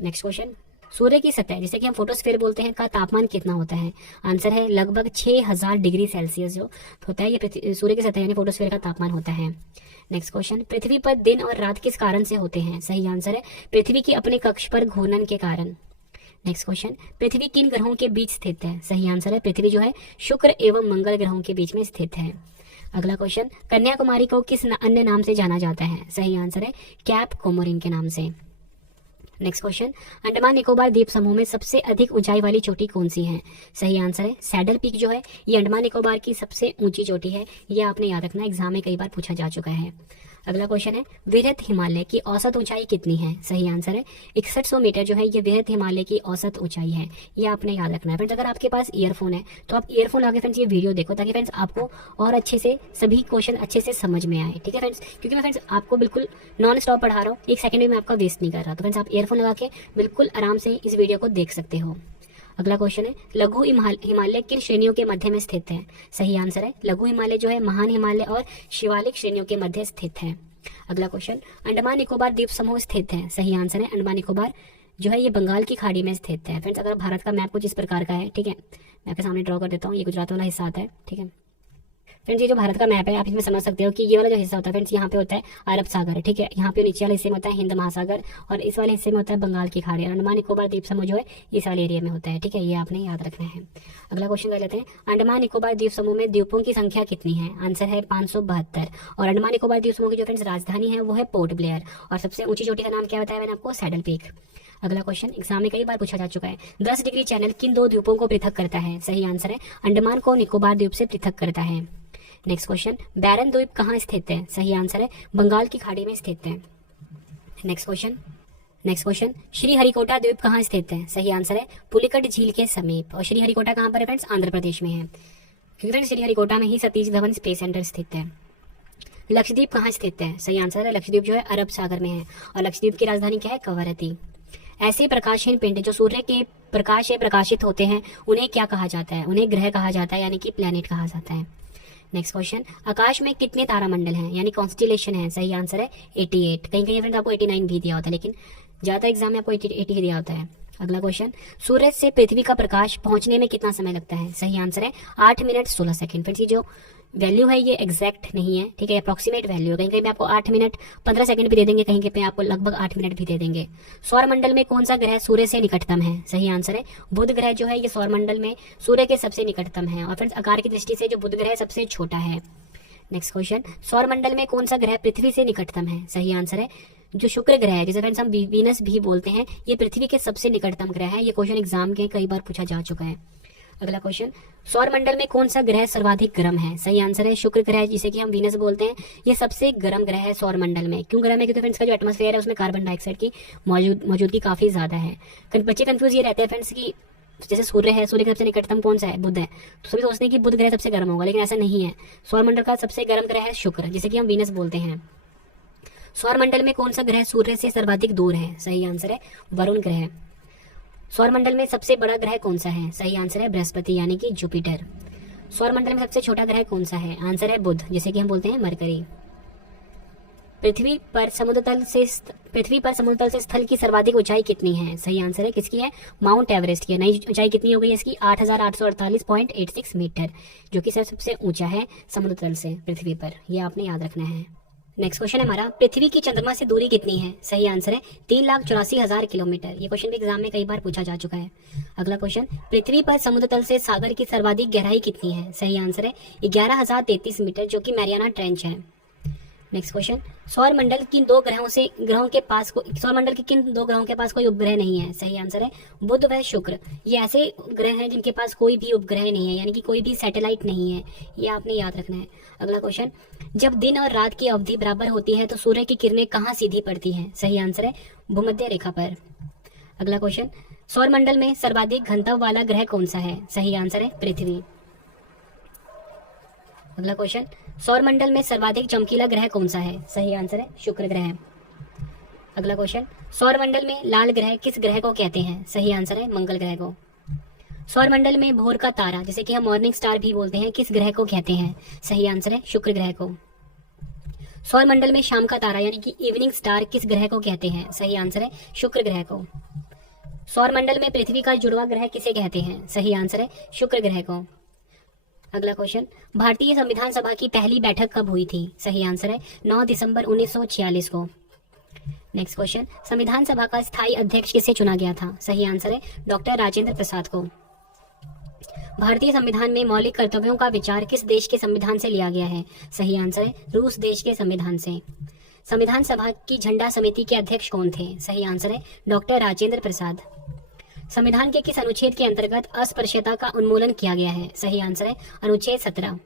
नेक्स्ट क्वेश्चन, सूर्य की सतह जिसे कि हम फोटोस्फीयर बोलते हैं का तापमान कितना होता है? आंसर है लगभग 6000 डिग्री सेल्सियस जो होता है ये सूर्य की सतह यानी फोटोस्फीयर का तापमान होता है। नेक्स्ट क्वेश्चन, पृथ्वी पर दिन और रात किस कारण से होते हैं? सही आंसर है पृथ्वी की अपने कक्ष पर घूर्णन के कारण। नेक्स्ट क्वेश्चन, पृथ्वी किन ग्रहों के बीच स्थित है? सही आंसर है पृथ्वी जो है शुक्र एवं मंगल ग्रहों के बीच में स्थित है। अगला क्वेश्चन, कन्याकुमारी को किस अन्य नाम से जाना जाता है? सही आंसर है कैप कोमोरिन के नाम से। नेक्स्ट क्वेश्चन, अंडमान निकोबार द्वीप समूह में सबसे अधिक ऊंचाई वाली चोटी कौन सी है? सही आंसर है सैडल पीक जो है ये अंडमान निकोबार की सबसे ऊंची चोटी है। ये आपने याद रखना, एग्जाम में कई बार पूछा जा चुका है। अगला क्वेश्चन है, वृहत हिमालय की औसत ऊंचाई कितनी है? सही आंसर है 6100 मीटर जो है ये वृहत हिमालय की औसत ऊंचाई है। ये आपने याद रखना है। फ्रेंड्स अगर आपके पास ईयरफोन है तो आप ईयरफोन लगा के फ्रेंड्स ये वीडियो देखो, ताकि फ्रेंड्स आपको और अच्छे से सभी क्वेश्चन अच्छे से समझ में आए। ठीक है फ्रेंड्स, क्योंकि मैं फ्रेंड्स आपको बिल्कुल नॉन स्टॉप पढ़ा रहा हूँ, एक सेकंड भी मैं आपका वेस्ट नहीं कर रहा। तो फ्रेंड्स आप ईयरफोन लगा के बिल्कुल आराम से इस वीडियो को देख सकते हो। अगला क्वेश्चन है, लघु हिमालय किन श्रेणियों के मध्य में स्थित है? सही आंसर है लघु हिमालय जो है महान हिमालय और शिवालिक श्रेणियों के मध्य स्थित है। अगला क्वेश्चन, अंडमान निकोबार द्वीप समूह स्थित है? सही आंसर है अंडमान निकोबार जो है ये बंगाल की खाड़ी में स्थित है। फ्रेंड्स अगर भारत का मैप कुछ इस प्रकार का है, ठीक है, मैं आपके सामने ड्रॉ कर देता हूँ। ये गुजरात वाला हिस्सा आता है, ठीक है फ्रेंड्स। ये जो भारत का मैप है आप इसमें समझ सकते हो कि ये वाला जो हिस्सा होता है फ्रेंड्स, यहाँ पे होता है अरब सागर, ठीक है, यहाँ पे नीचे वाले हिस्से में होता है हिंद महासागर, और इस वाले हिस्से में होता है बंगाल की खाड़ी। अंडमान निकोबार द्वीप समूह जो है इस वाले एरिया में होता है, ठीक है, ये आपने याद रखना है। अगला क्वेश्चन कर लेते हैं, अंडमान निकोबार द्वीप समूह में द्वीपों की संख्या कितनी है? आंसर है 572। और अंडमान निकोबार द्वीप समूह की जो फ्रेंड्स राजधानी है वो है पोर्ट ब्लेयर, और सबसे ऊंची चोटी का नाम क्या बताया मैंने आपको? Saddle peak. अगला क्वेश्चन एग्जाम में कई बार पूछा जा चुका है, 10 डिग्री चैनल किन दो द्वीपों को पृथक करता है? सही आंसर है अंडमान को निकोबार द्वीप से पृथक करता है। नेक्स्ट क्वेश्चन, बैरन द्वीप कहाँ स्थित है? सही आंसर है बंगाल की खाड़ी में स्थित है। नेक्स्ट क्वेश्चन, श्रीहरिकोटा द्वीप कहाँ स्थित है? सही आंसर है पुलिकट झील के समीप। और श्रीहरिकोटा कहाँ पर है फ्रेंड्स? आंध्र प्रदेश में है, क्योंकि फ्रेंड्स श्रीहरिकोटा में ही सतीश धवन स्पेस सेंटर स्थित है। लक्षद्वीप कहाँ स्थित है? सही आंसर है लक्षद्वीप जो है अरब सागर में है, और लक्षद्वीप की राजधानी क्या है? कवरत्ती। ऐसे प्रकाशहीन पिंड जो सूर्य के प्रकाश से प्रकाशित होते हैं उन्हें क्या कहा जाता है? उन्हें ग्रह कहा जाता है, यानी कि प्लैनेट कहा जाता है। नेक्स्ट क्वेश्चन, आकाश में कितने तारामंडल हैं, यानी कॉन्स्टिलेशन है? सही आंसर है 88। कहीं कहीं फ्रेंड आपको 89 भी दिया होता है, लेकिन ज्यादा एग्जाम में आपको 80 दिया होता है। अगला क्वेश्चन, सूरज से पृथ्वी का प्रकाश पहुंचने में कितना समय लगता है? सही आंसर है 8 मिनट 16 सेकंड। फ्रेंड्स ये जो वैल्यू है ये एग्जैक्ट नहीं है, ठीक है, अप्रोक्सीमेट वैल्यू है। कहीं कहीं पे आपको 8 मिनट 15 सेकंड भी दे देंगे, कहीं पे आपको लगभग 8 मिनट भी दे देंगे। सौर मंडल में कौन सा ग्रह सूर्य से निकटतम है? सही आंसर है बुध ग्रह जो है ये सौर मंडल में सूर्य के सबसे निकटतम है, और फ्रेंड्स आकार की दृष्टि से जो बुध ग्रह सबसे छोटा है। नेक्स्ट क्वेश्चन, सौर मंडल में कौन सा ग्रह पृथ्वी से निकटतम है? सही आंसर है जो शुक्र ग्रह है, जिसे फ्रेंड्स हम वीनस भी बोलते हैं, ये पृथ्वी के सबसे निकटतम ग्रह है। ये क्वेश्चन एग्जाम के कई बार पूछा जा चुका है। अगला क्वेश्चन, सौर मंडल में कौन सा ग्रह सर्वाधिक गर्म है? सही आंसर है शुक्र ग्रह, जिसे कि हम वीनस बोलते हैं, ये सबसे गर्म ग्रह है सौर मंडल में। क्यों गर्म है? क्योंकि फ्रेंड्स का जो एटमॉस्फेयर है उसमें कार्बन डाइऑक्साइड की मौजूदगी काफी ज्यादा है। बच्चे कंफ्यूज ये रहते हैं फ्रेंड्स की जैसे सूर्य है, सूर्य का सबसे निकटतम कौन सा है? बुध है, तो सभी सोचते हैं कि बुध ग्रह सबसे गर्म होगा, लेकिन ऐसा नहीं है। सौर मंडल का सबसे गर्म ग्रह है शुक्र, जिसे कि हम वीनस बोलते हैं। सौर मंडल में कौन सा ग्रह सूर्य से सर्वाधिक दूर है? सही आंसर है वरुण ग्रह। सौर मंडल में सबसे बड़ा ग्रह कौन सा है? सही आंसर है बृहस्पति, यानी कि जुपिटर। सौर मंडल में सबसे छोटा ग्रह कौन सा है? आंसर है बुध, जिसे कि हम बोलते हैं मरकरी। पृथ्वी पर समुद्र तल से स्थल की सर्वाधिक ऊंचाई कितनी है? सही आंसर है किसकी है? माउंट एवरेस्ट की है। नई ऊंचाई कितनी हो गई है इसकी? 8848.86 मीटर, जो कि सबसे ऊंचा है समुद्र तल से पृथ्वी पर। यह आपने याद रखना है। नेक्स्ट क्वेश्चन है हमारा, पृथ्वी की चंद्रमा से दूरी कितनी है? सही आंसर है 3,84,000 किलोमीटर। ये क्वेश्चन भी एग्जाम में कई बार पूछा जा चुका है। अगला क्वेश्चन, पृथ्वी पर समुद्र तल से सागर की सर्वाधिक गहराई कितनी है? सही आंसर है 11,033 मीटर, जो कि मैरियाना ट्रेंच है। नेक्स्ट क्वेश्चन, सौर मंडल के किन दो ग्रहों के पास कोई उपग्रह नहीं है? सही आंसर है बुध व शुक्र। ये ऐसे ग्रह हैं जिनके पास कोई भी उपग्रह नहीं है, यानी कि कोई भी सैटेलाइट नहीं है। ये आपने याद रखना है। अगला क्वेश्चन, जब दिन और रात की अवधि बराबर होती है तो सूर्य की किरणें कहाँ सीधी पड़ती हैं? सही आंसर है भूमध्य रेखा पर। अगला क्वेश्चन, सौर मंडल में सर्वाधिक घनत्व वाला ग्रह कौन सा है? सही आंसर है पृथ्वी। अगला क्वेश्चन, सौर मंडल में सर्वाधिक चमकीला ग्रह कौन सा है? सही आंसर है शुक्र ग्रह। अगला क्वेश्चन, सौर मंडल में लाल ग्रह किस ग्रह को कहते हैं? सही आंसर है मंगल ग्रह को। सौर मंडल में भोर का तारा, जिसे कि हम मॉर्निंग स्टार भी बोलते हैं, किस ग्रह को कहते हैं? सही आंसर है शुक्र ग्रह को। सौर मंडल में शाम का तारा यानी कि इवनिंग स्टार किस ग्रह को कहते हैं? सही आंसर है शुक्र ग्रह को। सौर मंडल में पृथ्वी का जुड़वा ग्रह किसे कहते हैं? सही आंसर है शुक्र ग्रह को। अगला क्वेश्चन, भारतीय संविधान सभा की पहली बैठक कब हुई थी? सही आंसर है 9 दिसंबर 1946 को। नेक्स्ट क्वेश्चन, संविधान सभा का स्थायी अध्यक्ष किसे चुना गया था? सही आंसर है डॉक्टर राजेंद्र प्रसाद को। भारतीय संविधान में मौलिक कर्तव्यों का विचार किस देश के संविधान से लिया गया है? सही आंसर है रूस देश के संविधान से। संविधान सभा की झंडा समिति के अध्यक्ष कौन थे? सही आंसर है डॉक्टर राजेंद्र प्रसाद। संविधान के किस अनुच्छेद के अंतर्गत अस्पृश्यता का उन्मूलन किया गया है? सही आंसर है अनुच्छेद 17।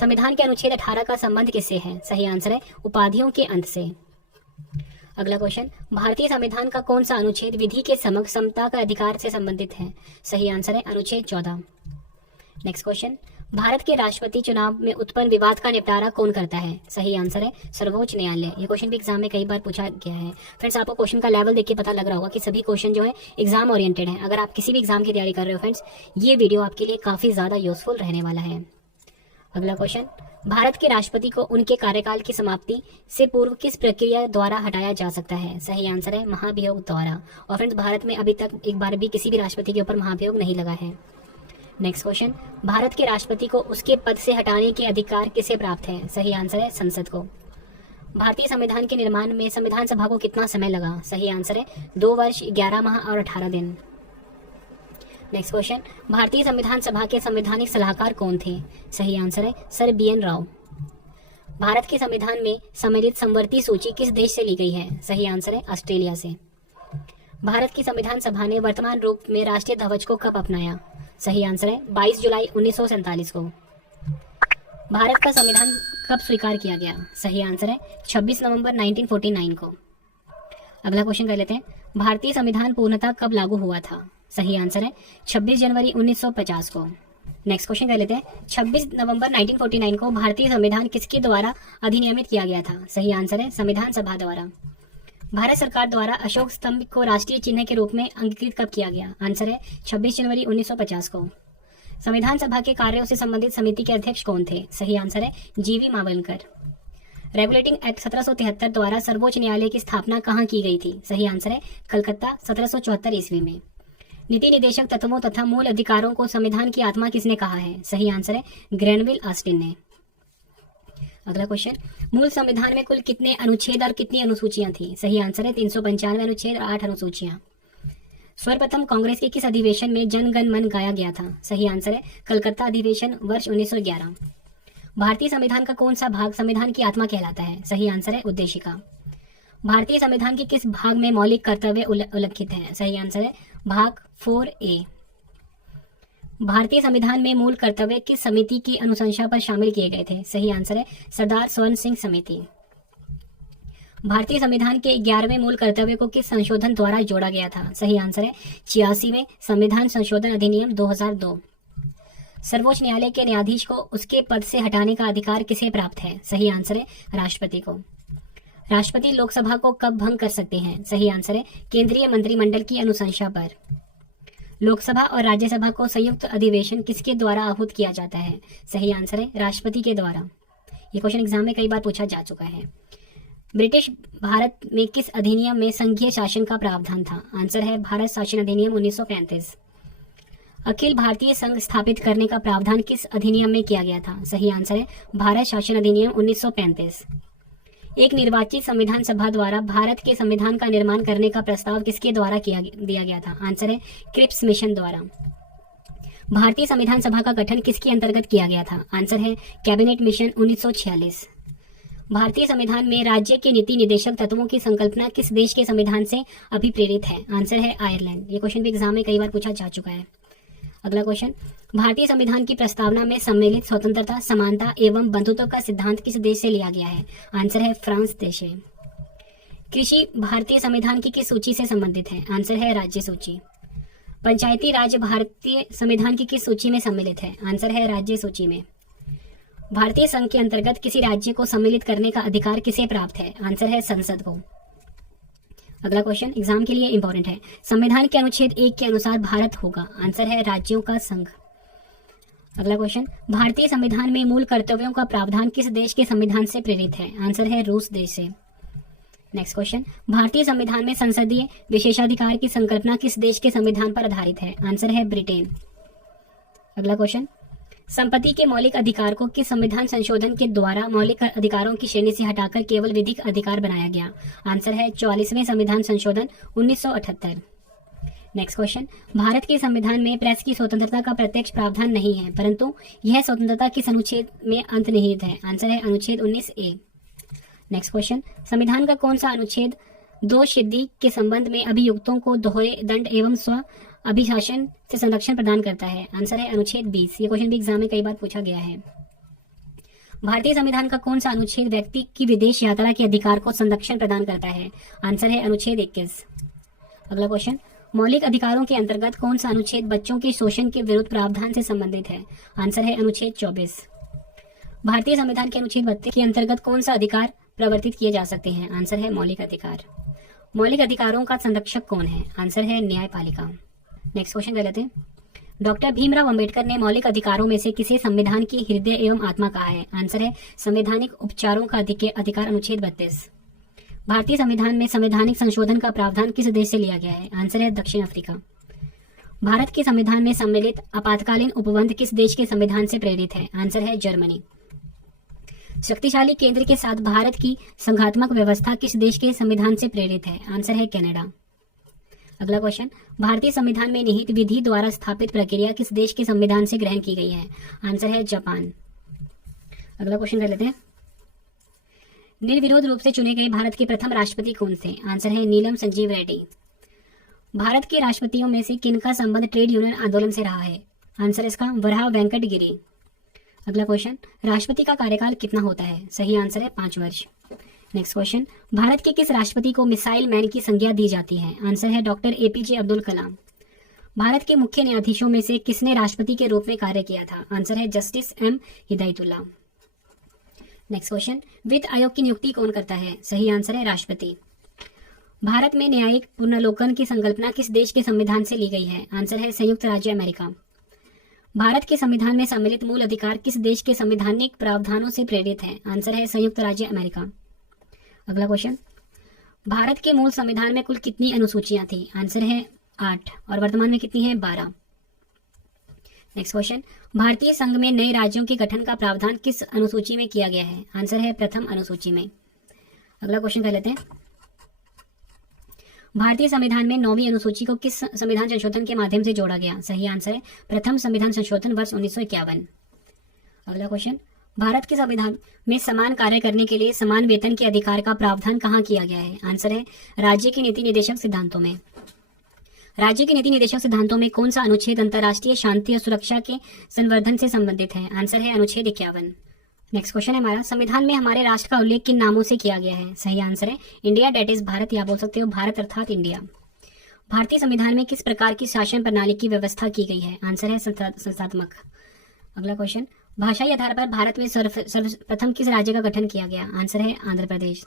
संविधान के अनुच्छेद 18 का संबंध किससे है? सही आंसर है उपाधियों के अंत से। अगला क्वेश्चन, भारतीय संविधान का कौन सा अनुच्छेद विधि के समक्ष समता का अधिकार से संबंधित है? सही आंसर है अनुच्छेद 14। नेक्स्ट क्वेश्चन, भारत के राष्ट्रपति चुनाव में उत्पन्न विवाद का निपटारा कौन करता है? सही आंसर है सर्वोच्च न्यायालय। ये क्वेश्चन भी एग्जाम में कई बार पूछा गया है। फ्रेंड्स, आपको क्वेश्चन का लेवल देख के पता लग रहा होगा कि सभी क्वेश्चन जो है एग्जाम ओरिएंटेड है। अगर आप किसी भी एग्जाम की तैयारी कर रहे हो फ्रेंड्स, ये वीडियो आपके लिए काफी ज्यादा यूजफुल रहने वाला है। अगला क्वेश्चन, भारत के राष्ट्रपति को उनके कार्यकाल की समाप्ति से पूर्व किस प्रक्रिया द्वारा हटाया जा सकता है? सही आंसर है महाभियोग द्वारा। और फ्रेंड्स, भारत में अभी तक एक बार भी किसी भी राष्ट्रपति के ऊपर महाभियोग नहीं लगा है। नेक्स्ट क्वेश्चन, भारत के राष्ट्रपति को उसके पद से हटाने के अधिकार किसे प्राप्त है? सही आंसर है संसद को। भारतीय संविधान के निर्माण में संविधान सभा को कितना समय लगा? सही आंसर है 2 वर्ष 11 माह और 18 दिन। नेक्स्ट क्वेश्चन, भारतीय संविधान सभा के संवैधानिक सलाहकार कौन थे? सही आंसर है सर BN राव। भारत के संविधान में सम्मिलित समवर्ती सूची किस देश से ली गई है? सही आंसर है ऑस्ट्रेलिया से। भारत की संविधान सभा ने वर्तमान रूप में राष्ट्रीय ध्वज को कब अपनाया? सही आंसर है 22 जुलाई 1947 को। भारत का संविधान कब स्वीकार किया गया? सही आंसर है 26 नवंबर 1949 को। अगला क्वेश्चन कर लेते हैं, भारतीय संविधान पूर्णतः कब लागू हुआ था? सही आंसर है 26 जनवरी 1950 को। नेक्स्ट क्वेश्चन कर लेते हैं, 26 नवंबर 1949 को भारतीय संविधान किसके द्वारा अधिनियमित किया गया था? सही आंसर है संविधान सभा द्वारा। भारत सरकार द्वारा अशोक स्तंभ को राष्ट्रीय चिन्ह के रूप में अंगीकृत कब किया गया? आंसर है 26 जनवरी 1950 को। संविधान सभा के कार्यों से संबंधित समिति के अध्यक्ष कौन थे? सही आंसर है GV मावलकर। रेगुलेटिंग एक्ट 1773 द्वारा सर्वोच्च न्यायालय की स्थापना कहाँ की गई थी? सही आंसर है कलकत्ता 1774 ईस्वी में। नीति निदेशक तत्वों तथा मूल अधिकारों को संविधान की आत्मा किसने कहा है? सही आंसर है ग्रैनविल ऑस्टिन ने। अगला क्वेश्चन, मूल संविधान में कुल कितने अनुच्छेद और कितनी अनुसूचियां थी? सही आंसर है 395 अनुच्छेद और 8 अनुसूचियां। सर्वप्रथम कांग्रेस के किस अधिवेशन में जन गण मन गाया गया था? सही आंसर है कलकत्ता अधिवेशन वर्ष 1911। भारतीय संविधान का कौन सा भाग संविधान की आत्मा कहलाता है? सही आंसर है उद्देशिका। भारतीय संविधान के किस भाग में मौलिक कर्तव्य उल्लिखित हैं? सही आंसर है भाग 4A। भारतीय संविधान में मूल कर्तव्य किस समिति की अनुशंसा पर शामिल किए गए थे? सही आंसर है सरदार स्वर्ण सिंह समिति। भारतीय संविधान के 11वें मूल कर्तव्य को किस संशोधन द्वारा जोड़ा गया था? सही आंसर है 86वें संविधान संशोधन अधिनियम 2002। सर्वोच्च न्यायालय के न्यायाधीश को उसके पद से हटाने का अधिकार किसे प्राप्त है? सही आंसर है राष्ट्रपति को। राष्ट्रपति लोकसभा को कब भंग कर सकते हैं? सही आंसर है केंद्रीय मंत्रिमंडल की अनुशंसा पर। लोकसभा और राज्यसभा को संयुक्त अधिवेशन किसके द्वारा आहूत किया जाता है? सही आंसर है राष्ट्रपति के द्वारा। ये क्वेश्चन एग्जाम में कई बार पूछा जा चुका है। ब्रिटिश भारत में किस अधिनियम में संघीय शासन का प्रावधान था? आंसर है भारत शासन अधिनियम 1935। अखिल भारतीय संघ स्थापित करने का प्रावधान किस अधिनियम में किया गया था? सही आंसर है भारत शासन अधिनियम 1935। एक निर्वाचित संविधान सभा द्वारा भारत के संविधान का निर्माण करने का प्रस्ताव किसके द्वारा दिया गया था? आंसर है क्रिप्स मिशन द्वारा। भारतीय संविधान सभा का गठन किसके अंतर्गत किया गया था? आंसर है कैबिनेट मिशन 1946। भारतीय संविधान में राज्य के नीति निदेशक तत्वों की संकल्पना किस देश के संविधान से अभिप्रेरित है? आंसर है आयरलैंड। ये क्वेश्चन भी एग्जाम में कई बार पूछा जा चुका है। अगला क्वेश्चन, भारतीय संविधान की प्रस्तावना में सम्मिलित स्वतंत्रता, समानता एवं बंधुत्व का सिद्धांत किस देश से लिया गया है? आंसर है फ्रांस देश है। कृषि भारतीय संविधान की किस सूची से संबंधित है? आंसर है राज्य सूची। पंचायती राज भारतीय संविधान की किस सूची में सम्मिलित है? आंसर है राज्य सूची में। भारतीय संघ के अंतर्गत किसी राज्य को सम्मिलित करने का अधिकार किसे प्राप्त है? आंसर है संसद को। अगला क्वेश्चन एग्जाम के लिए इंपॉर्टेंट है। संविधान के अनुच्छेद 1 के अनुसार भारत होगा। आंसर है राज्यों का संघ। अगला क्वेश्चन, भारतीय संविधान में मूल कर्तव्यों का प्रावधान किस देश के संविधान से प्रेरित है? आंसर है रूस देश से। नेक्स्ट क्वेश्चन, भारतीय संविधान में संसदीय विशेषाधिकार की संकल्पना किस देश के संविधान पर आधारित है? आंसर है ब्रिटेन। अगला क्वेश्चन, संपत्ति के मौलिक अधिकार को किस संविधान संशोधन के द्वारा मौलिक अधिकारों की श्रेणी से हटाकर केवल विधिक अधिकार बनाया गया? आंसर है 44वें संविधान संशोधन 1978। नेक्स्ट क्वेश्चन, भारत के संविधान में प्रेस की स्वतंत्रता का प्रत्यक्ष प्रावधान नहीं है, परंतु यह स्वतंत्रता किस अनुच्छेद में अंतर्निहित है? आंसर है अनुच्छेद 19A। नेक्स्ट क्वेश्चन, संविधान का कौन सा अनुच्छेद दोषसिद्धि के संबंध में अभियुक्तों को दोहरे दंड एवं स्व अभिशासन से संरक्षण प्रदान करता है? आंसर है अनुच्छेद 20। ये क्वेश्चन भी एग्जाम में कई बार पूछा गया है। भारतीय संविधान का कौन सा अनुच्छेद व्यक्ति की विदेश यात्रा के अधिकार को संरक्षण प्रदान करता है? आंसर है अनुच्छेद 21। अगला क्वेश्चन, मौलिक अधिकारों के अंतर्गत कौन सा अनुच्छेद बच्चों के शोषण के विरुद्ध प्रावधान से संबंधित है? आंसर है अनुच्छेद 24। भारतीय संविधान के अनुच्छेद 32 के अंतर्गत कौन सा अधिकार प्रवर्तित किए जा सकते हैं? आंसर है मौलिक अधिकार। मौलिक अधिकारों का संरक्षक कौन है? आंसर है न्यायपालिका। नेक्स्ट क्वेश्चन कर लेते हैं। डॉक्टर भीमराव अंबेडकर ने मौलिक अधिकारों में से किसे संविधान की हृदय एवं आत्मा कहा है? आंसर है संवैधानिक उपचारों का अधिकार अनुच्छेद 32। भारतीय संविधान में संवैधानिक संशोधन का प्रावधान किस देश से लिया गया है? आंसर है दक्षिण अफ्रीका। भारत के संविधान में सम्मिलित आपातकालीन उपबंध किस देश के संविधान से प्रेरित है? आंसर है जर्मनी। शक्तिशाली केंद्र के साथ भारत की संघात्मक व्यवस्था किस देश के संविधान से प्रेरित है? आंसर है कनाडा। अगला क्वेश्चन, भारतीय संविधान में निहित विधि द्वारा स्थापित प्रक्रिया किस देश के संविधान से ग्रहण की गई है? आंसर है जापान। अगला क्वेश्चन कर लेते हैं। निर्विरोध रूप से चुने गए भारत के प्रथम राष्ट्रपति कौन थे? आंसर है नीलम संजीव रेड्डी। भारत के राष्ट्रपतियों में से किनका संबंध ट्रेड यूनियन आंदोलन से रहा है? आंसर इसका वराह वेंकट गिरी। अगला क्वेश्चन, राष्ट्रपति का कार्यकाल कितना होता है? सही आंसर है 5 वर्ष। नेक्स्ट क्वेश्चन, भारत के किस राष्ट्रपति को मिसाइल मैन की संज्ञा दी जाती है? आंसर है डॉक्टर एपीजे अब्दुल कलाम। भारत के मुख्य न्यायाधीशों में से किसने राष्ट्रपति के रूप में कार्य किया था? आंसर है justice M Hidayatullah. Next question, वित्त आयोग की नियुक्ति कौन करता है? सही आंसर है राष्ट्रपति। भारत में न्यायिक पुनर्लोकन की संकल्पना किस देश के संविधान से ली गई है? आंसर है संयुक्त राज्य अमेरिका। भारत के संविधान में सम्मिलित मूल अधिकार किस देश के संवैधानिक प्रावधानों से प्रेरित है? आंसर है संयुक्त राज्य अमेरिका। अगला क्वेश्चन, भारत के मूल संविधान में कुल कितनी अनुसूचियां थी? आंसर है 8 और वर्तमान में कितनी है? 12। नेक्स्ट क्वेश्चन, भारतीय संघ में नए राज्यों के गठन का प्रावधान किस अनुसूची में किया गया है? आंसर है प्रथम अनुसूची में। अगला क्वेश्चन कर लेते हैं। भारतीय संविधान में 9वीं अनुसूची को किस संविधान संशोधन के माध्यम से जोड़ा गया? सही आंसर है प्रथम संविधान संशोधन वर्ष 1951। अगला क्वेश्चन, भारत के संविधान में समान कार्य करने के लिए समान वेतन के अधिकार का प्रावधान कहाँ किया गया है? आंसर है राज्य के नीति निर्देशक सिद्धांतों में। राज्य के नीति निर्देशक सिद्धांतों में कौन सा अनुच्छेद अंतर्राष्ट्रीय शांति और सुरक्षा के संवर्धन से संबंधित है? आंसर है अनुच्छेद 51। नेक्स्ट क्वेश्चन है हमारा, संविधान में हमारे राष्ट्र का उल्लेख किन नामों से किया गया है? सही आंसर है इंडिया, डेट इज भारत, या बोल सकते हो भारत अर्थात इंडिया। भारतीय संविधान में किस प्रकार की शासन प्रणाली की व्यवस्था की गई है? आंसर है संस्थात्मक। अगला क्वेश्चन, भाषाई आधार पर भारत में सर्वप्रथम किस राज्य का गठन किया गया? आंसर है आंध्र प्रदेश।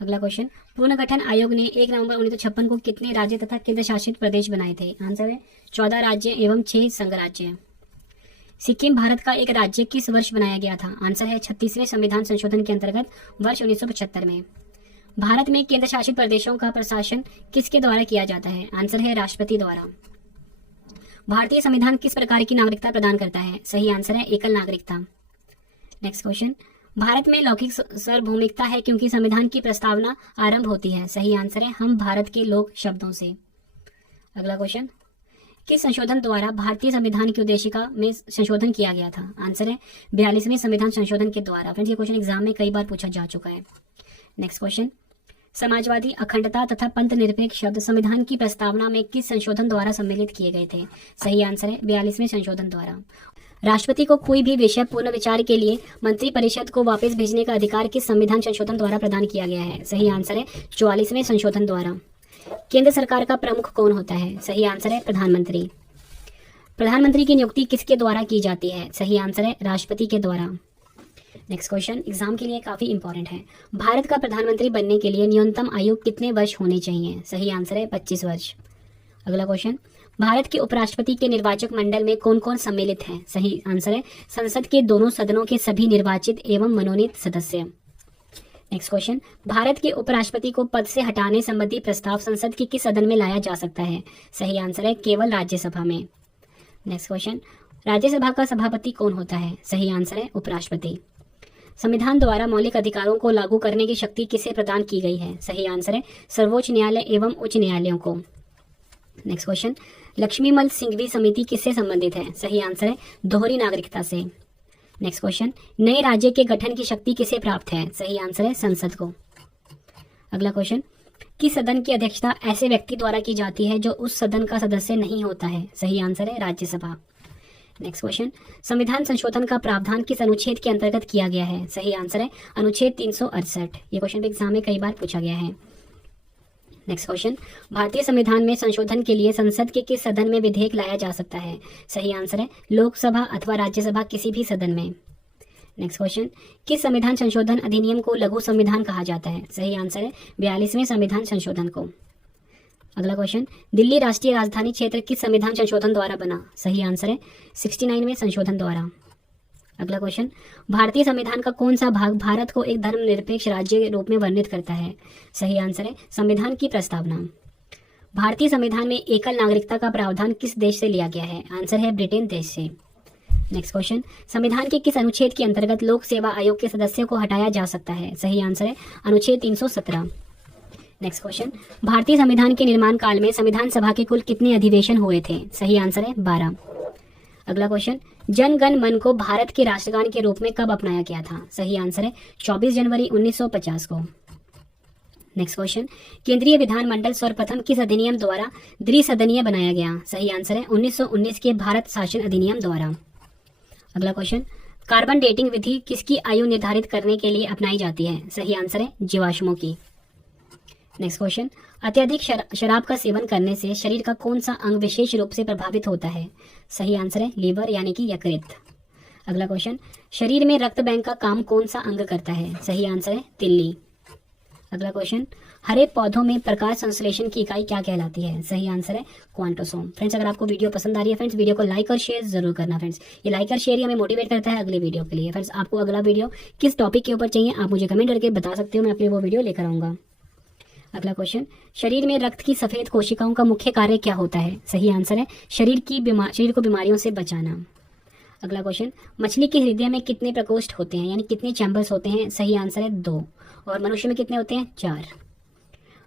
अगला क्वेश्चन, पूर्ण गठन आयोग ने 1 नवंबर 1956 को कितने राज्य तथा केंद्र शासित प्रदेश बनाए थे? आंसर है 14 राज्य एवं 6 संघ राज्य। सिक्किम भारत का एक राज्य किस वर्ष बनाया गया था? आंसर है 36वें संविधान संशोधन के अंतर्गत वर्ष 1975 में। भारत में केंद्र शासित प्रदेशों का प्रशासन किसके द्वारा किया जाता है? आंसर है राष्ट्रपति द्वारा। भारतीय संविधान किस प्रकार की नागरिकता प्रदान करता है? सही आंसर है एकल नागरिकता। नेक्स्ट क्वेश्चन, भारत में लौकिक सार्वभौमिकता है क्योंकि संविधान की प्रस्तावना आरंभ होती है। सही आंसर है हम भारत के लोग शब्दों से। अगला क्वेश्चन, किस संशोधन द्वारा भारतीय संविधान की उद्देशिका में संशोधन किया गया था? आंसर है 42वें संविधान संशोधन के द्वारा। फ्रेंड्स, ये क्वेश्चन एग्जाम में कई बार पूछा जा चुका है। नेक्स्ट क्वेश्चन, समाजवादी, अखंडता तथा पंथ निरपेक्ष शब्द संविधान की प्रस्तावना में किस संशोधन द्वारा सम्मिलित किए गए थे? सही आंसर है 42वें संशोधन द्वारा। राष्ट्रपति को कोई भी विषय पूर्ण विचार के लिए मंत्रिपरिषद को वापस भेजने का अधिकार किस संविधान संशोधन द्वारा प्रदान किया गया है? सही आंसर है 44वें संशोधन द्वारा। केंद्र सरकार का प्रमुख कौन होता है? सही आंसर है प्रधानमंत्री। प्रधानमंत्री की नियुक्ति किसके द्वारा की जाती है? सही आंसर है राष्ट्रपति के द्वारा। नेक्स्ट क्वेश्चन एग्जाम के लिए काफी इंपॉर्टेंट है। भारत का प्रधानमंत्री बनने के लिए न्यूनतम आयु कितने वर्ष होने चाहिए? सही आंसर है 25 वर्ष। अगला क्वेश्चन, भारत के उपराष्ट्रपति के निर्वाचक मंडल में कौन कौन सम्मिलित हैं? सही आंसर है संसद के दोनों सदनों के सभी निर्वाचित एवं मनोनीत सदस्य। नेक्स्ट क्वेश्चन, भारत के उपराष्ट्रपति को पद से हटाने संबंधी प्रस्ताव संसद के किस सदन में लाया जा सकता है? सही आंसर है केवल राज्यसभा में। नेक्स्ट क्वेश्चन, राज्यसभा का सभापति कौन होता है? सही आंसर है उपराष्ट्रपति। संविधान द्वारा मौलिक अधिकारों को लागू करने की शक्ति किसे प्रदान की गई है? सही आंसर है सर्वोच्च न्यायालय एवं उच्च न्यायालयों को। नेक्स्ट क्वेश्चन, लक्ष्मीमल सिंघवी समिति किससे संबंधित है? सही आंसर है दोहरी नागरिकता से। नेक्स्ट क्वेश्चन, नए राज्य के गठन की शक्ति किसे प्राप्त है? सही आंसर है संसद को। अगला क्वेश्चन, किस सदन की अध्यक्षता ऐसे व्यक्ति द्वारा की जाती है जो उस सदन का सदस्य नहीं होता है? सही आंसर है राज्यसभा। नेक्स्ट क्वेश्चन, संविधान संशोधन का प्रावधान किस अनुच्छेद के अंतर्गत किया गया है? सही आंसर है अनुच्छेद 368। ये क्वेश्चन भी एग्जाम में कई बार पूछा गया है। नेक्स्ट क्वेश्चन, भारतीय संविधान में संशोधन के लिए संसद के किस सदन में विधेयक लाया जा सकता है? सही आंसर है लोकसभा अथवा राज्यसभा किसी भी सदन में। नेक्स्ट क्वेश्चन, किस संविधान संशोधन अधिनियम को लघु संविधान कहा जाता है? सही आंसर है 42वें संविधान संशोधन को। अगला क्वेश्चन, दिल्ली राष्ट्रीय राजधानी क्षेत्र किस संविधान संशोधन द्वारा बना? सही आंसर है 69वें संशोधन द्वारा। अगला क्वेश्चन, भारतीय संविधान का कौन सा भाग भारत को एक धर्मनिरपेक्ष राज्य के रूप में वर्णित करता है? सही आंसर है संविधान की प्रस्तावना। भारतीय संविधान में एकल नागरिकता का प्रावधान किस देश से लिया गया है? आंसर है ब्रिटेन देश से। नेक्स्ट क्वेश्चन, संविधान के किस अनुच्छेद के अंतर्गत लोक सेवा आयोग के सदस्यों को हटाया जा सकता है? सही आंसर है अनुच्छेद 317। नेक्स्ट क्वेश्चन, भारतीय संविधान के निर्माण काल में संविधान सभा के कुल कितने अधिवेशन हुए थे? सही आंसर है 12। अगला क्वेश्चन, जन गण मन को भारत के राष्ट्रगान के रूप में कब अपनाया गया था? सही आंसर है 24 जनवरी 1950 को। नेक्स्ट क्वेश्चन, केंद्रीय विधानमंडल सर्वप्रथम किस अधिनियम द्वारा द्विसदनीय बनाया गया? सही आंसर है 1919 के भारत शासन अधिनियम द्वारा। अगला क्वेश्चन, कार्बन डेटिंग विधि किसकी आयु निर्धारित करने के लिए अपनाई जाती है? सही आंसर है जीवाश्मों की। नेक्स्ट क्वेश्चन, अत्यधिक शराब का सेवन करने से शरीर का कौन सा अंग विशेष रूप से प्रभावित होता है? सही आंसर है लीवर यानी कि यकृत। अगला क्वेश्चन, शरीर में रक्त बैंक का काम कौन सा अंग करता है? सही आंसर है तिल्ली। अगला क्वेश्चन, हरे पौधों में प्रकाश संश्लेषण की इकाई क्या कहलाती है? सही आंसर है क्वांटोसोम। फ्रेंड्स, अगर आपको वीडियो पसंद आ रही है फ्रेंड्स, वीडियो को लाइक और शेयर जरूर करना फ्रेंड्स। ये लाइक और शेयर ही हमें मोटिवेट करता है अगले वीडियो के लिए। फ्रेंड्स, आपको अगला वीडियो किस टॉपिक के ऊपर चाहिए आप मुझे कमेंट करके बता सकते हो, मैं अपने वो वीडियो लेकर आऊंगा। अगला क्वेश्चन, शरीर में रक्त की सफेद कोशिकाओं का मुख्य कार्य क्या होता है? सही आंसर है शरीर को बीमारियों से बचाना। अगला क्वेश्चन, मछली के हृदय में कितने प्रकोष्ठ होते हैं यानी कितने चैम्बर्स होते हैं? सही आंसर है 2। और मनुष्य में कितने होते हैं? 4।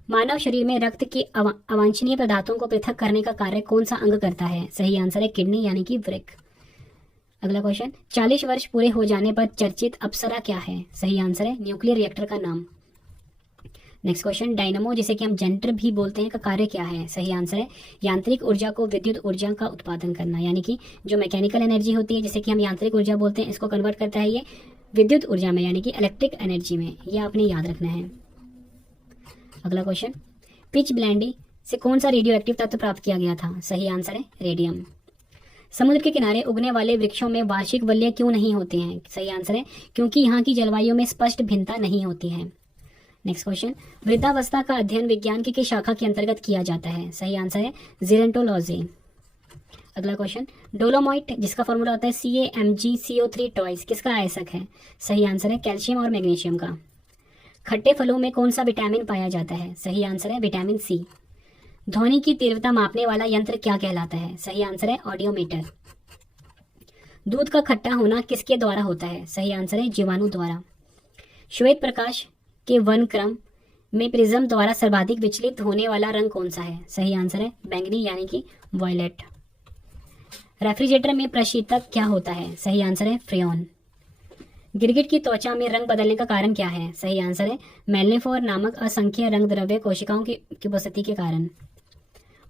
मानव शरीर में रक्त के अवांछनीय पदार्थों को पृथक करने का कार्य कौन सा अंग करता है? सही आंसर है किडनी यानी कि वृक्क। अगला क्वेश्चन, 40 वर्ष पूरे हो जाने पर चर्चित अप्सरा क्या है? सही आंसर है न्यूक्लियर रिएक्टर का नाम। नेक्स्ट क्वेश्चन, डायनामो जिसे कि हम जनरेटर भी बोलते हैं का कार्य क्या है? सही आंसर है यांत्रिक ऊर्जा को विद्युत ऊर्जा का उत्पादन करना, यानी कि जो मैकेनिकल एनर्जी होती है जिसे कि हम यांत्रिक ऊर्जा बोलते हैं, इसको कन्वर्ट करता है ये विद्युत ऊर्जा में यानी कि इलेक्ट्रिक एनर्जी में। ये आपने याद रखना है। अगला क्वेश्चन, पिच ब्लेंडी से कौन सा रेडियो एक्टिव तत्व प्राप्त किया गया था? सही आंसर है रेडियम। समुद्र के किनारे उगने वाले वृक्षों में वार्षिक वलय क्यों नहीं होते हैं? सही आंसर है क्योंकि यहाँ की जलवायु में स्पष्ट भिन्नता नहीं होती है। नेक्स्ट क्वेश्चन, वृद्धावस्था का अध्ययन विज्ञान की किस शाखा के अंतर्गत किया जाता है? सही आंसर है जीरेंटोलॉजी। अगला क्वेश्चन, डोलोमाइट जिसका फॉर्मूला होता है CaMgCO3 टॉइस किसका आयसक है? सही आंसर है कैल्शियम और मैग्नीशियम का। खट्टे फलों में कौन सा विटामिन पाया जाता है? सही आंसर है विटामिन C। ध्वनि की तीव्रता मापने वाला यंत्र क्या कहलाता है? सही आंसर है ऑडियोमीटर। दूध का खट्टा होना किसके द्वारा होता है? सही आंसर है जीवाणु द्वारा। श्वेत प्रकाश के वर्णक्रम में प्रिज्म द्वारा सर्वाधिक विचलित होने वाला रंग कौन सा है? सही आंसर है बैंगनी यानी कि वॉयलेट। रेफ्रिजरेटर में प्रशीतक क्या होता है? सही आंसर है फ्रेयॉन। गिरगिट की त्वचा में रंग बदलने का कारण क्या है? सही आंसर है मेलनिफोर नामक असंख्य रंग द्रव्य कोशिकाओं की उपस्थिति के कारण।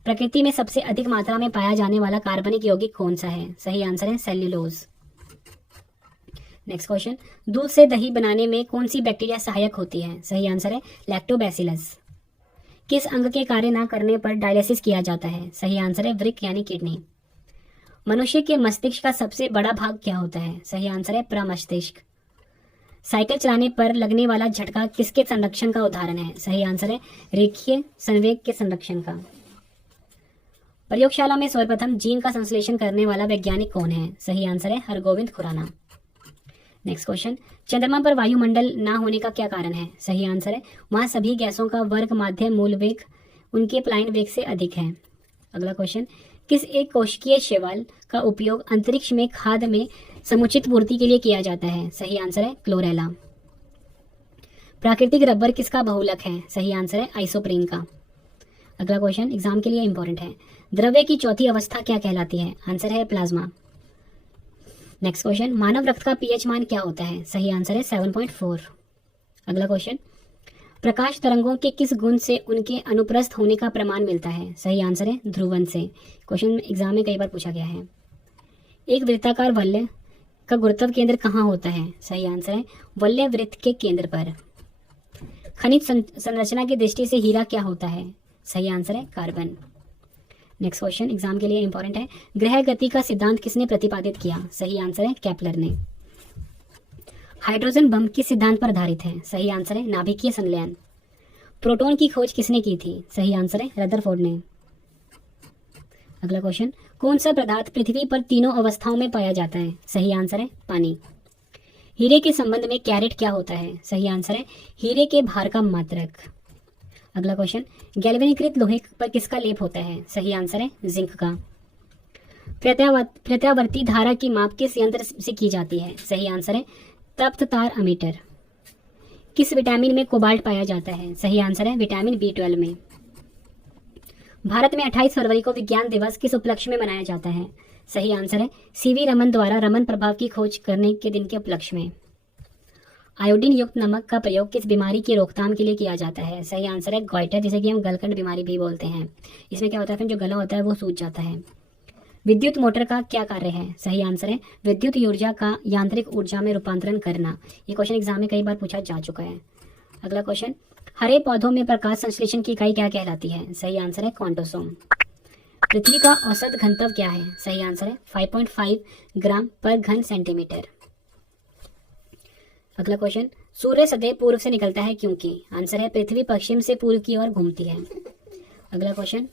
प्रकृति में सबसे अधिक मात्रा में पाया जाने वाला कार्बनिक यौगिक कौन सा है? सही आंसर है सेल्यूलोज। नेक्स्ट क्वेश्चन, दूध से दही बनाने में कौन सी बैक्टीरिया सहायक होती है? सही आंसर है लैक्टोबैसिलस। किस अंग के कार्य न करने पर डायलिसिस किया जाता है? सही आंसर है वृक्क यानी किडनी। मनुष्य के मस्तिष्क का सबसे बड़ा भाग क्या होता है? सही आंसर है प्रमस्तिष्क। साइकिल चलाने पर लगने वाला झटका किसके संरक्षण का उदाहरण है? सही आंसर है रेखीय संवेग के संरक्षण का। प्रयोगशाला में सर्वप्रथम जीन का संश्लेषण करने वाला वैज्ञानिक कौन है? सही आंसर है हरगोविंद खुराना। नेक्स्ट क्वेश्चन, चंद्रमा पर वायुमंडल ना होने का क्या कारण है? सही आंसर है वहां सभी गैसों का वर्ग माध्य मूल वेग उनके प्लायन वेग से अधिक है। अगला क्वेश्चन, किस एक कोशिकीय शैवाल का उपयोग अंतरिक्ष में खाद्य में समुचित पूर्ति के लिए किया जाता है? सही आंसर है क्लोरेला। प्राकृतिक रबर किसका बहुलक है? सही आंसर है आइसोप्रीन का। अगला क्वेश्चन एग्जाम के लिए इंपॉर्टेंट है। द्रव्य की चौथी अवस्था क्या कहलाती है? आंसर है प्लाज्मा। नेक्स्ट क्वेश्चन, मानव रक्त का पीएच मान क्या होता है? सही आंसर है 7.4। अगला क्वेश्चन, प्रकाश तरंगों के किस गुण से उनके अनुप्रस्थ होने का प्रमाण मिलता है? सही आंसर है ध्रुवन से। क्वेश्चन एग्जाम में कई बार पूछा गया है। एक वृत्ताकार वलय का गुरुत्व केंद्र कहाँ होता है? सही आंसर है वलय वृत्त के केंद्र पर। खनिज संरचना की दृष्टि से हीरा क्या होता है? सही आंसर है कार्बन। नेक्स्ट क्वेश्चन एग्जाम के लिए इंपॉर्टेंट है। ग्रह गति का सिद्धांत किसने प्रतिपादित किया? सही आंसर है केपलर ने। हाइड्रोजन बम किस सिद्धांत पर आधारित है? सही आंसर है नाभिकीय संलयन। प्रोटॉन की खोज किसने की थी? सही आंसर है रदरफोर्ड ने। अगला क्वेश्चन, कौन सा पदार्थ पृथ्वी पर तीनों अवस्थाओं में पाया जाता है? सही आंसर है पानी। हीरे के संबंध में कैरेट क्या होता है? सही आंसर है हीरे के भार का मात्रक। अगला क्वेश्चन, गैल्वेनीकृत लोहे पर किसका लेप होता है? सही आंसर है जिंक का। प्रत्यावर्ती धारा की माप किस यंत्र से की जाती है? सही आंसर है तप्त तार अमीटर। किस विटामिन में कोबाल्ट पाया जाता है? सही आंसर है विटामिन B12 में। भारत में 28 फरवरी को विज्ञान दिवस किस उपलक्ष्य में मनाया जाता है? सही आंसर है सीवी रमन द्वारा रमन प्रभाव की खोज करने के दिन के उपलक्ष्य में। आयोडीन युक्त नमक का प्रयोग किस बीमारी की रोकथाम के लिए किया जाता है? सही आंसर है गॉइटर, जिसे कि हम गलकंड बीमारी भी बोलते हैं। इसमें क्या होता है, जो गला होता है वो सूज जाता है। विद्युत मोटर का क्या कार्य है? सही आंसर है विद्युत ऊर्जा का यांत्रिक ऊर्जा में रूपांतरण करना। ये क्वेश्चन एग्जाम में कई बार पूछा जा चुका है। अगला क्वेश्चन, हरे पौधों में प्रकाश संश्लेषण की इकाई क्या कहलाती है? सही आंसर है क्वांटोसोम। पृथ्वी का औसत घनत्व क्या है? सही आंसर है 5.5 ग्राम पर घन सेंटीमीटर। अगला क्वेश्चन, सूर्य सदैव पूर्व से निकलता है क्योंकि? आंसर है पृथ्वी पश्चिम से पूर्व की ओर घूमती है। अगला क्वेश्चन,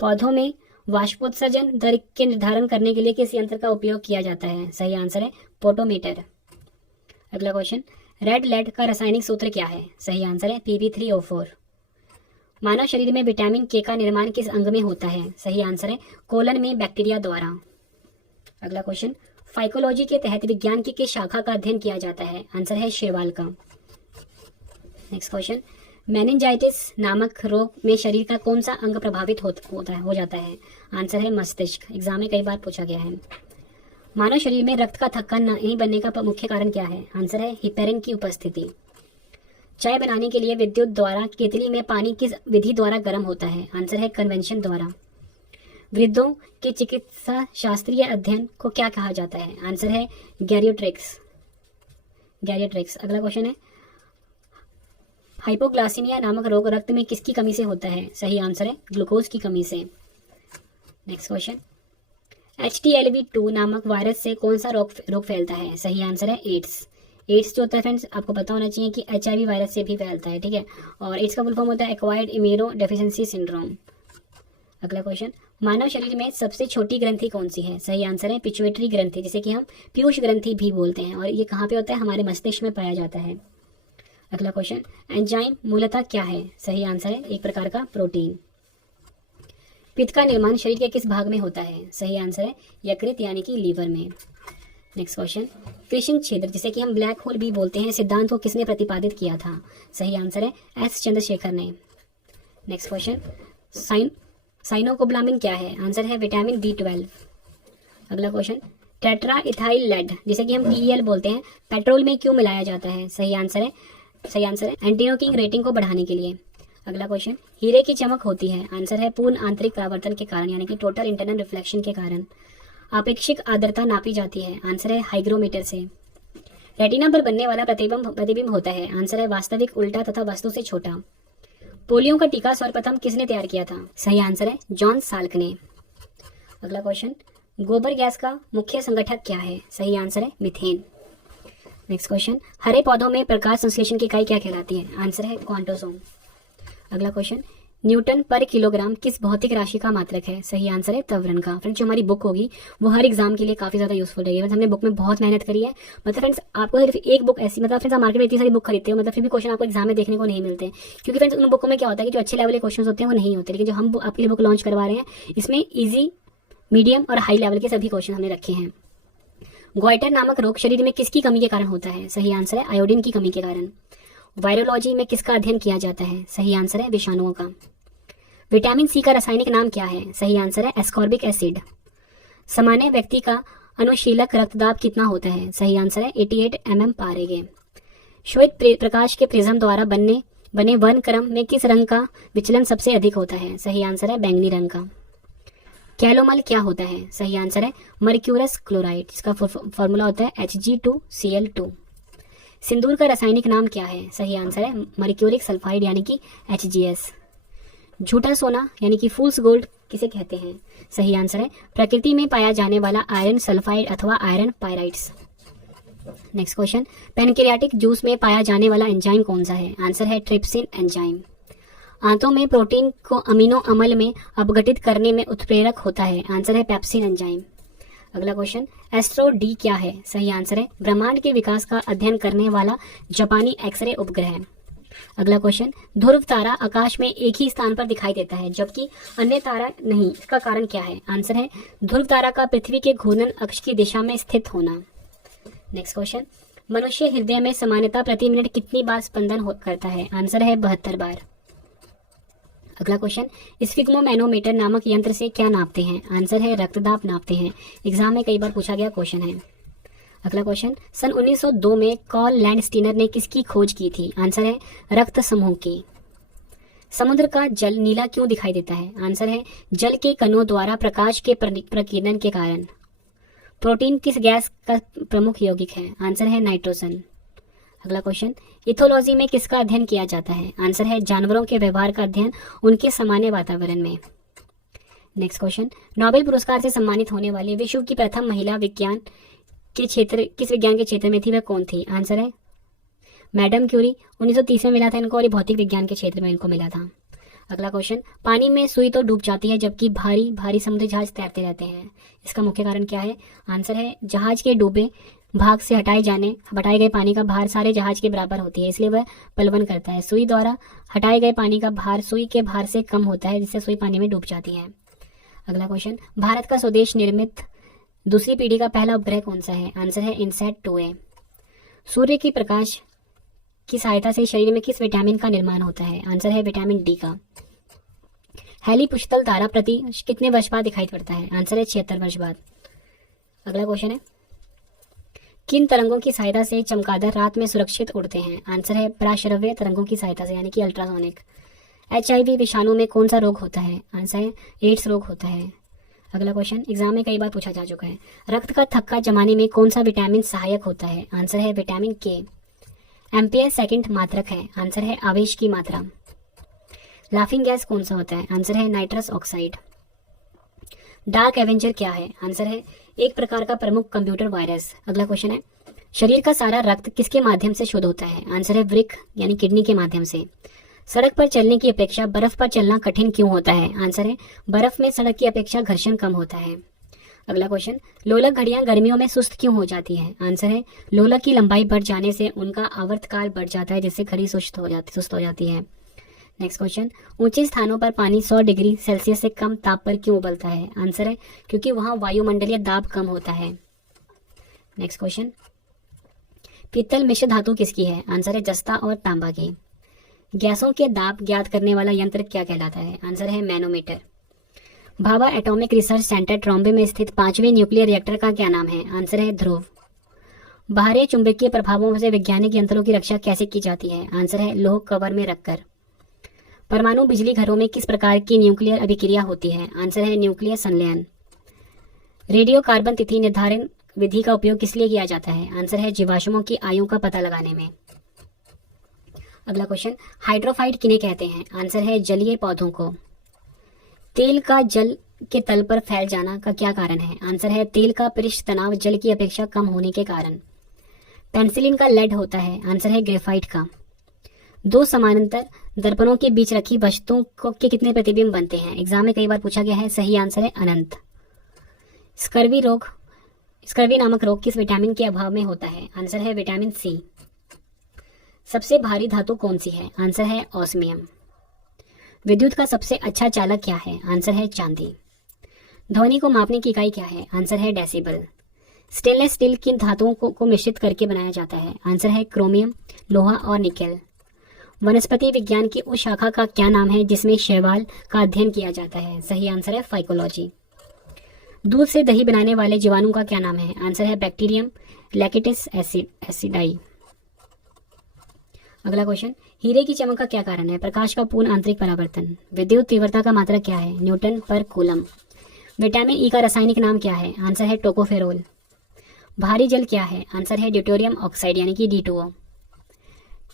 पौधों में वाष्पोत्सर्जन दर के निर्धारण करने के लिए किस यंत्र का उपयोग किया जाता है? सही आंसर है पोटोमीटर। अगला क्वेश्चन, रेड लेड का रासायनिक सूत्र क्या है? सही आंसर है Pb3O4। मानव शरीर में विटामिन के का निर्माण किस अंग में होता है? सही आंसर है कोलन में बैक्टीरिया द्वारा। अगला क्वेश्चन, फाइकोलॉजी के तहत विज्ञान की किस शाखा का अध्ययन किया जाता है? आंसर है शैवाल का। नेक्स्ट क्वेश्चन, मेनिंजाइटिस नामक रोग में शरीर का कौन सा अंग प्रभावित हो जाता है? आंसर है मस्तिष्क। एग्जाम में कई बार पूछा गया है। मानव शरीर में रक्त का थक्का नहीं बनने का मुख्य कारण क्या है? आंसर है हिपेरिन की उपस्थिति। चाय बनाने के लिए विद्युत द्वारा केतली में पानी किस विधि द्वारा गर्म होता है? आंसर है कन्वेंशन द्वारा। वृद्धों के चिकित्सा शास्त्रीय अध्ययन को क्या कहा जाता है? आंसर है गैरियोट्रिक्स। अगला क्वेश्चन है, हाइपोग्लाइसीमिया नामक रोग रक्त में किसकी कमी से होता है? सही आंसर है ग्लूकोज की कमी से। नेक्स्ट क्वेश्चन, HTLV2 नामक वायरस से कौन सा रोग फैलता है? सही आंसर है एड्स। एड्स जो होता है फ्रेंड्स, आपको पता होना चाहिए कि HIV वायरस से भी फैलता है, ठीक है। और एड्स का फुल फॉर्म होता है एक्वायर्ड इम्यूनो डेफिशिएंसी सिंड्रोम। अगला क्वेश्चन, मानव शरीर में सबसे छोटी ग्रंथि कौन सी है? सही आंसर है पिट्यूटरी ग्रंथि, जिसे कि हम पीयूष ग्रंथि भी बोलते हैं, और ये कहाँ पे होता है? हमारे मस्तिष्क में पाया जाता है। अगला क्वेश्चन, एंजाइम मूलतः क्या है? सही आंसर है एक प्रकार का प्रोटीन। पित्त का निर्माण शरीर के किस भाग में होता है? सही आंसर है यकृत यानी कि लीवर में। नेक्स्ट क्वेश्चन, कृष्ण छेद, जिसे कि हम ब्लैक होल भी बोलते हैं, सिद्धांत को किसने प्रतिपादित किया था? सही आंसर है S चंद्रशेखर ने। नेक्स्ट क्वेश्चन, साइनोकोब्लामिन क्या है? आंसर है विटामिन B12। अगला क्वेश्चन, टेट्रा इथाइल लेड, जिसे कि हम TEL बोलते हैं, पेट्रोल में क्यों मिलाया जाता है? सही आंसर है एंटीनोकिंग रेटिंग को बढ़ाने के लिए। अगला क्वेश्चन, हीरे की चमक होती है? आंसर है पूर्ण आंतरिक परावर्तन के कारण, यानी कि टोटल इंटरनल रिफ्लेक्शन के कारण। आपेक्षिक आर्द्रता नापी जाती है? आंसर है हाइग्रोमीटर से। रेटिना पर बनने वाला प्रतिबिंब होता है? आंसर है वास्तविक, उल्टा तथा वस्तु से छोटा। पोलियो का टीका सर्वप्रथम किसने तैयार किया था? सही आंसर है जॉन साल्क ने। अगला क्वेश्चन, गोबर गैस का मुख्य संगठक क्या है? सही आंसर है मीथेन। नेक्स्ट क्वेश्चन, हरे पौधों में प्रकाश संश्लेषण की इकाई क्या कहलाती है? आंसर है क्वांटोसोम। अगला क्वेश्चन, न्यूटन पर किलोग्राम किस भौतिक राशि का मात्रक है? सही आंसर है त्वरण का। फ्रेंड्स, जो हमारी बुक होगी वो हर एग्जाम के लिए काफी ज्यादा यूजफुल रहेगी। मतलब हमने बुक में बहुत मेहनत करी है। मतलब फ्रेंड्स, आपको सिर्फ एक बुक ऐसी, मतलब फ्रेंड्स आप मार्केट में इतनी सारी बुक खरीदते हो, मतलब फिर भी क्वेश्चन आपको एग्जाम में देखने को नहीं मिलते, क्योंकि फ्रेंड्स उन बुकों में क्या होता है कि जो अच्छे लेवल के क्वेश्चन होते हैं वो नहीं होते। लेकिन जो हम आपके लिए बुक लॉन्च करवा रहे हैं, इसमें ईजी, मीडियम और हाई लेवल के सभी क्वेश्चन हमने रखे हैं। ग्वाइटर नामक रोग शरीर में किसकी कमी के कारण होता है? सही आंसर है आयोडीन की कमी के कारण। वायरोलॉजी में किसका अध्ययन किया जाता है? सही आंसर है विषाणुओं का। विटामिन C का रासायनिक नाम क्या है? सही आंसर है एस्कॉर्बिक एसिड। सामान्य व्यक्ति का अनुशीलक रक्तदाब कितना होता है? सही आंसर है 88 mm पारेगे। श्वेत प्रकाश के प्रिज्म द्वारा बने वर्णक्रम में किस रंग का विचलन सबसे अधिक होता है? सही आंसर है बैंगनी रंग का। कैलोमल क्या होता है? सही आंसर है मर्क्यूरस क्लोराइड, जिसका फॉर्मूला होता है Hg2Cl2। सिंदूर का रासायनिक नाम क्या है? सही आंसर है मर्क्यूरिक सल्फाइड यानी कि HgS। झूठा सोना यानी कि फूल्स गोल्ड किसे कहते हैं? सही आंसर है प्रकृति में पाया जाने वाला आयरन सल्फाइड अथवा iron pyrites. Next question, pancreatic juice में पाया जाने वाला एंजाइम कौन सा है? आंसर है ट्रिप्सिन एंजाइम। आंतों में प्रोटीन को अमीनो अम्ल में अपघटित करने में उत्प्रेरक होता है? आंसर है पेप्सिन एंजाइम। अगला क्वेश्चन, एस्ट्रो डी क्या है? सही आंसर है ब्रह्मांड के विकास का अध्ययन करने वाला जापानी एक्सरे उपग्रह। अगला क्वेश्चन, ध्रुव तारा आकाश में एक ही स्थान पर दिखाई देता है जबकि अन्य तारा नहीं, इसका कारण क्या है? आंसर है ध्रुव तारा का पृथ्वी के घूर्णन अक्ष की दिशा में स्थित होना। नेक्स्ट क्वेश्चन, मनुष्य हृदय में सामान्यतः प्रति मिनट कितनी बार स्पंदन करता है? आंसर है 72 बार। अगला क्वेश्चन, स्फिग्मोमैनोमीटर नामक यंत्र से क्या नापते हैं? आंसर है रक्तदाब नापते हैं। एग्जाम में कई बार पूछा गया क्वेश्चन है। अगला क्वेश्चन, सन 1902 में कॉल लैंडस्टीनर ने किसकी खोज की थी? आंसर है रक्त समूह की। समुद्र का जल नीला क्यों दिखाई देता है? आंसर है जल के कणों द्वारा प्रकाश के प्रकीर्णन के कारण। प्रोटीन किस गैस का प्रमुख यौगिक है? आंसर है नाइट्रोजन। अगला क्वेश्चन, इथोलॉजी में किसका अध्ययन किया जाता है? आंसर है जानवरों के व्यवहार का अध्ययन उनके सामान्य वातावरण में। नेक्स्ट क्वेश्चन, नोबेल पुरस्कार से सम्मानित होने वाली विश्व की प्रथम महिला विज्ञान के क्षेत्र में थी, वह कौन थी? आंसर है मैडम क्यूरी। 1930 में मिला था इनको और ये भौतिक विज्ञान के क्षेत्र में इनको मिला था। अगला क्वेश्चन, पानी में सुई तो डूब जाती है जबकि भारी भारी समुद्री जहाज तैरते रहते हैं, इसका मुख्य कारण क्या है? आंसर है जहाज के डूबे भाग से हटाए गए पानी का भार सारे जहाज के बराबर होती है, इसलिए वह पलवन करता है। सुई द्वारा हटाए गए पानी का भार सुई के भार से कम होता है, जिससे सुई पानी में डूब जाती है। अगला क्वेश्चन, भारत का स्वदेश निर्मित दूसरी पीढ़ी का पहला उपग्रह कौन सा है? आंसर है इनसैट 2A। सूर्य की प्रकाश की सहायता से शरीर में किस विटामिन का निर्माण होता है? आंसर है विटामिन डी का। हैली पुष्तल तारा प्रति कितने वर्ष बाद दिखाई पड़ता है? आंसर है 76 वर्ष बाद। अगला क्वेश्चन है, किन तरंगों की सहायता से चमगादड़ रात में सुरक्षित उड़ते हैं? आंसर है पराश्रव्य तरंगों की सहायता से यानी कि अल्ट्रासोनिक। HIV विषाणु में कौन सा रोग होता है? आंसर है एड्स रोग होता है। अगला क्वेश्चन एग्जाम में कई बार पूछा जा चुका है। रक्त का थक्का जमाने में कौन सा विटामिन सहायक होता है? आंसर है विटामिन K। एम्पियर सेकंड मात्रक है, आंसर है आवेश की मात्रा। लाफिंग गैस कौन सा होता है? आंसर है नाइट्रस ऑक्साइड। डार्क एवेंजर क्या है? आंसर है एक प्रकार का प्रमुख कंप्यूटर वायरस। अगला क्वेश्चन है, शरीर का सारा रक्त किसके माध्यम से शुद्ध होता है? आंसर है वृक्क यानी किडनी के माध्यम से। सड़क पर चलने की अपेक्षा बर्फ पर चलना कठिन क्यों होता है? आंसर है बर्फ में सड़क की अपेक्षा घर्षण कम होता है। अगला क्वेश्चन, लोलक घड़ियां गर्मियों में सुस्त क्यों हो जाती हैं? आंसर है लोलक की लंबाई बढ़ जाने से उनका आवर्तकाल बढ़ जाता है, जिससे घड़ी सुस्त हो जाती है। नेक्स्ट क्वेश्चन, ऊंचे स्थानों पर पानी 100 डिग्री सेल्सियस से कम ताप पर क्यों उबलता है? आंसर है क्योंकि वहां वायुमंडलीय दाब कम होता है। नेक्स्ट क्वेश्चन, पीतल मिश्र धातु किसकी है? आंसर है जस्ता और तांबा की। गैसों के दाब ज्ञात करने वाला यंत्र क्या कहलाता है? आंसर है manometer. Bhabha atomic research centre Trombay में स्थित 5वें न्यूक्लियर रिएक्टर का क्या नाम है? आंसर है ध्रुव। बाहरी चुंबकीय प्रभावों से वैज्ञानिक यंत्रों की रक्षा कैसे की जाती है? आंसर है लोह कवर में रखकर। परमाणु बिजली घरों में किस प्रकार की न्यूक्लियर अभिक्रिया होती है? आंसर है न्यूक्लियर संलयन। रेडियो कार्बन तिथि निर्धारण विधि का उपयोग किस लिए किया जाता है? आंसर है जीवाश्मों की आयु का पता लगाने में। अगला क्वेश्चन, हाइड्रोफाइट किन्हें कहते हैं? आंसर है जलीय पौधों को। तेल का जल के तल पर फैल जाना का क्या कारण है? आंसर है तेल का पृष्ठ तनाव जल की अपेक्षा कम होने के कारण। पेंसिलिन का लेड होता है, आंसर है ग्रेफाइट का। दो समानांतर दर्पणों के बीच रखी वस्तुओं के कितने प्रतिबिंब बनते हैं? एग्जाम में कई बार पूछा गया है, सही आंसर है अनंत। स्कर्वी नामक रोग किस विटामिन के अभाव में होता है? आंसर है विटामिन सी। सबसे भारी धातु कौन सी है? आंसर है ऑस्मियम। विद्युत का सबसे अच्छा चालक क्या है? आंसर है चांदी। ध्वनि को मापने की इकाई क्या है? आंसर है डेसिबल। स्टेनलेस स्टील किन धातुओं को मिश्रित करके बनाया जाता है? आंसर है क्रोमियम, लोहा और निकेल। वनस्पति विज्ञान की उस शाखा का क्या नाम है जिसमें शैवाल का अध्ययन किया जाता है? सही आंसर है फाइकोलॉजी। दूध से दही बनाने वाले जीवाणु का क्या नाम है? आंसर है बैक्टीरियम लैक्टिस एसिडाई। अगला क्वेश्चन, हीरे की चमक का क्या कारण है? प्रकाश का पूर्ण आंतरिक परावर्तन। विद्युत तीव्रता का मात्रक क्या है? न्यूटन पर कूलम। विटामिन ई का रासायनिक नाम क्या है? आंसर है टोकोफेरोल। भारी जल क्या है? आंसर है ड्यूटेरियम ऑक्साइड यानी कि D2O।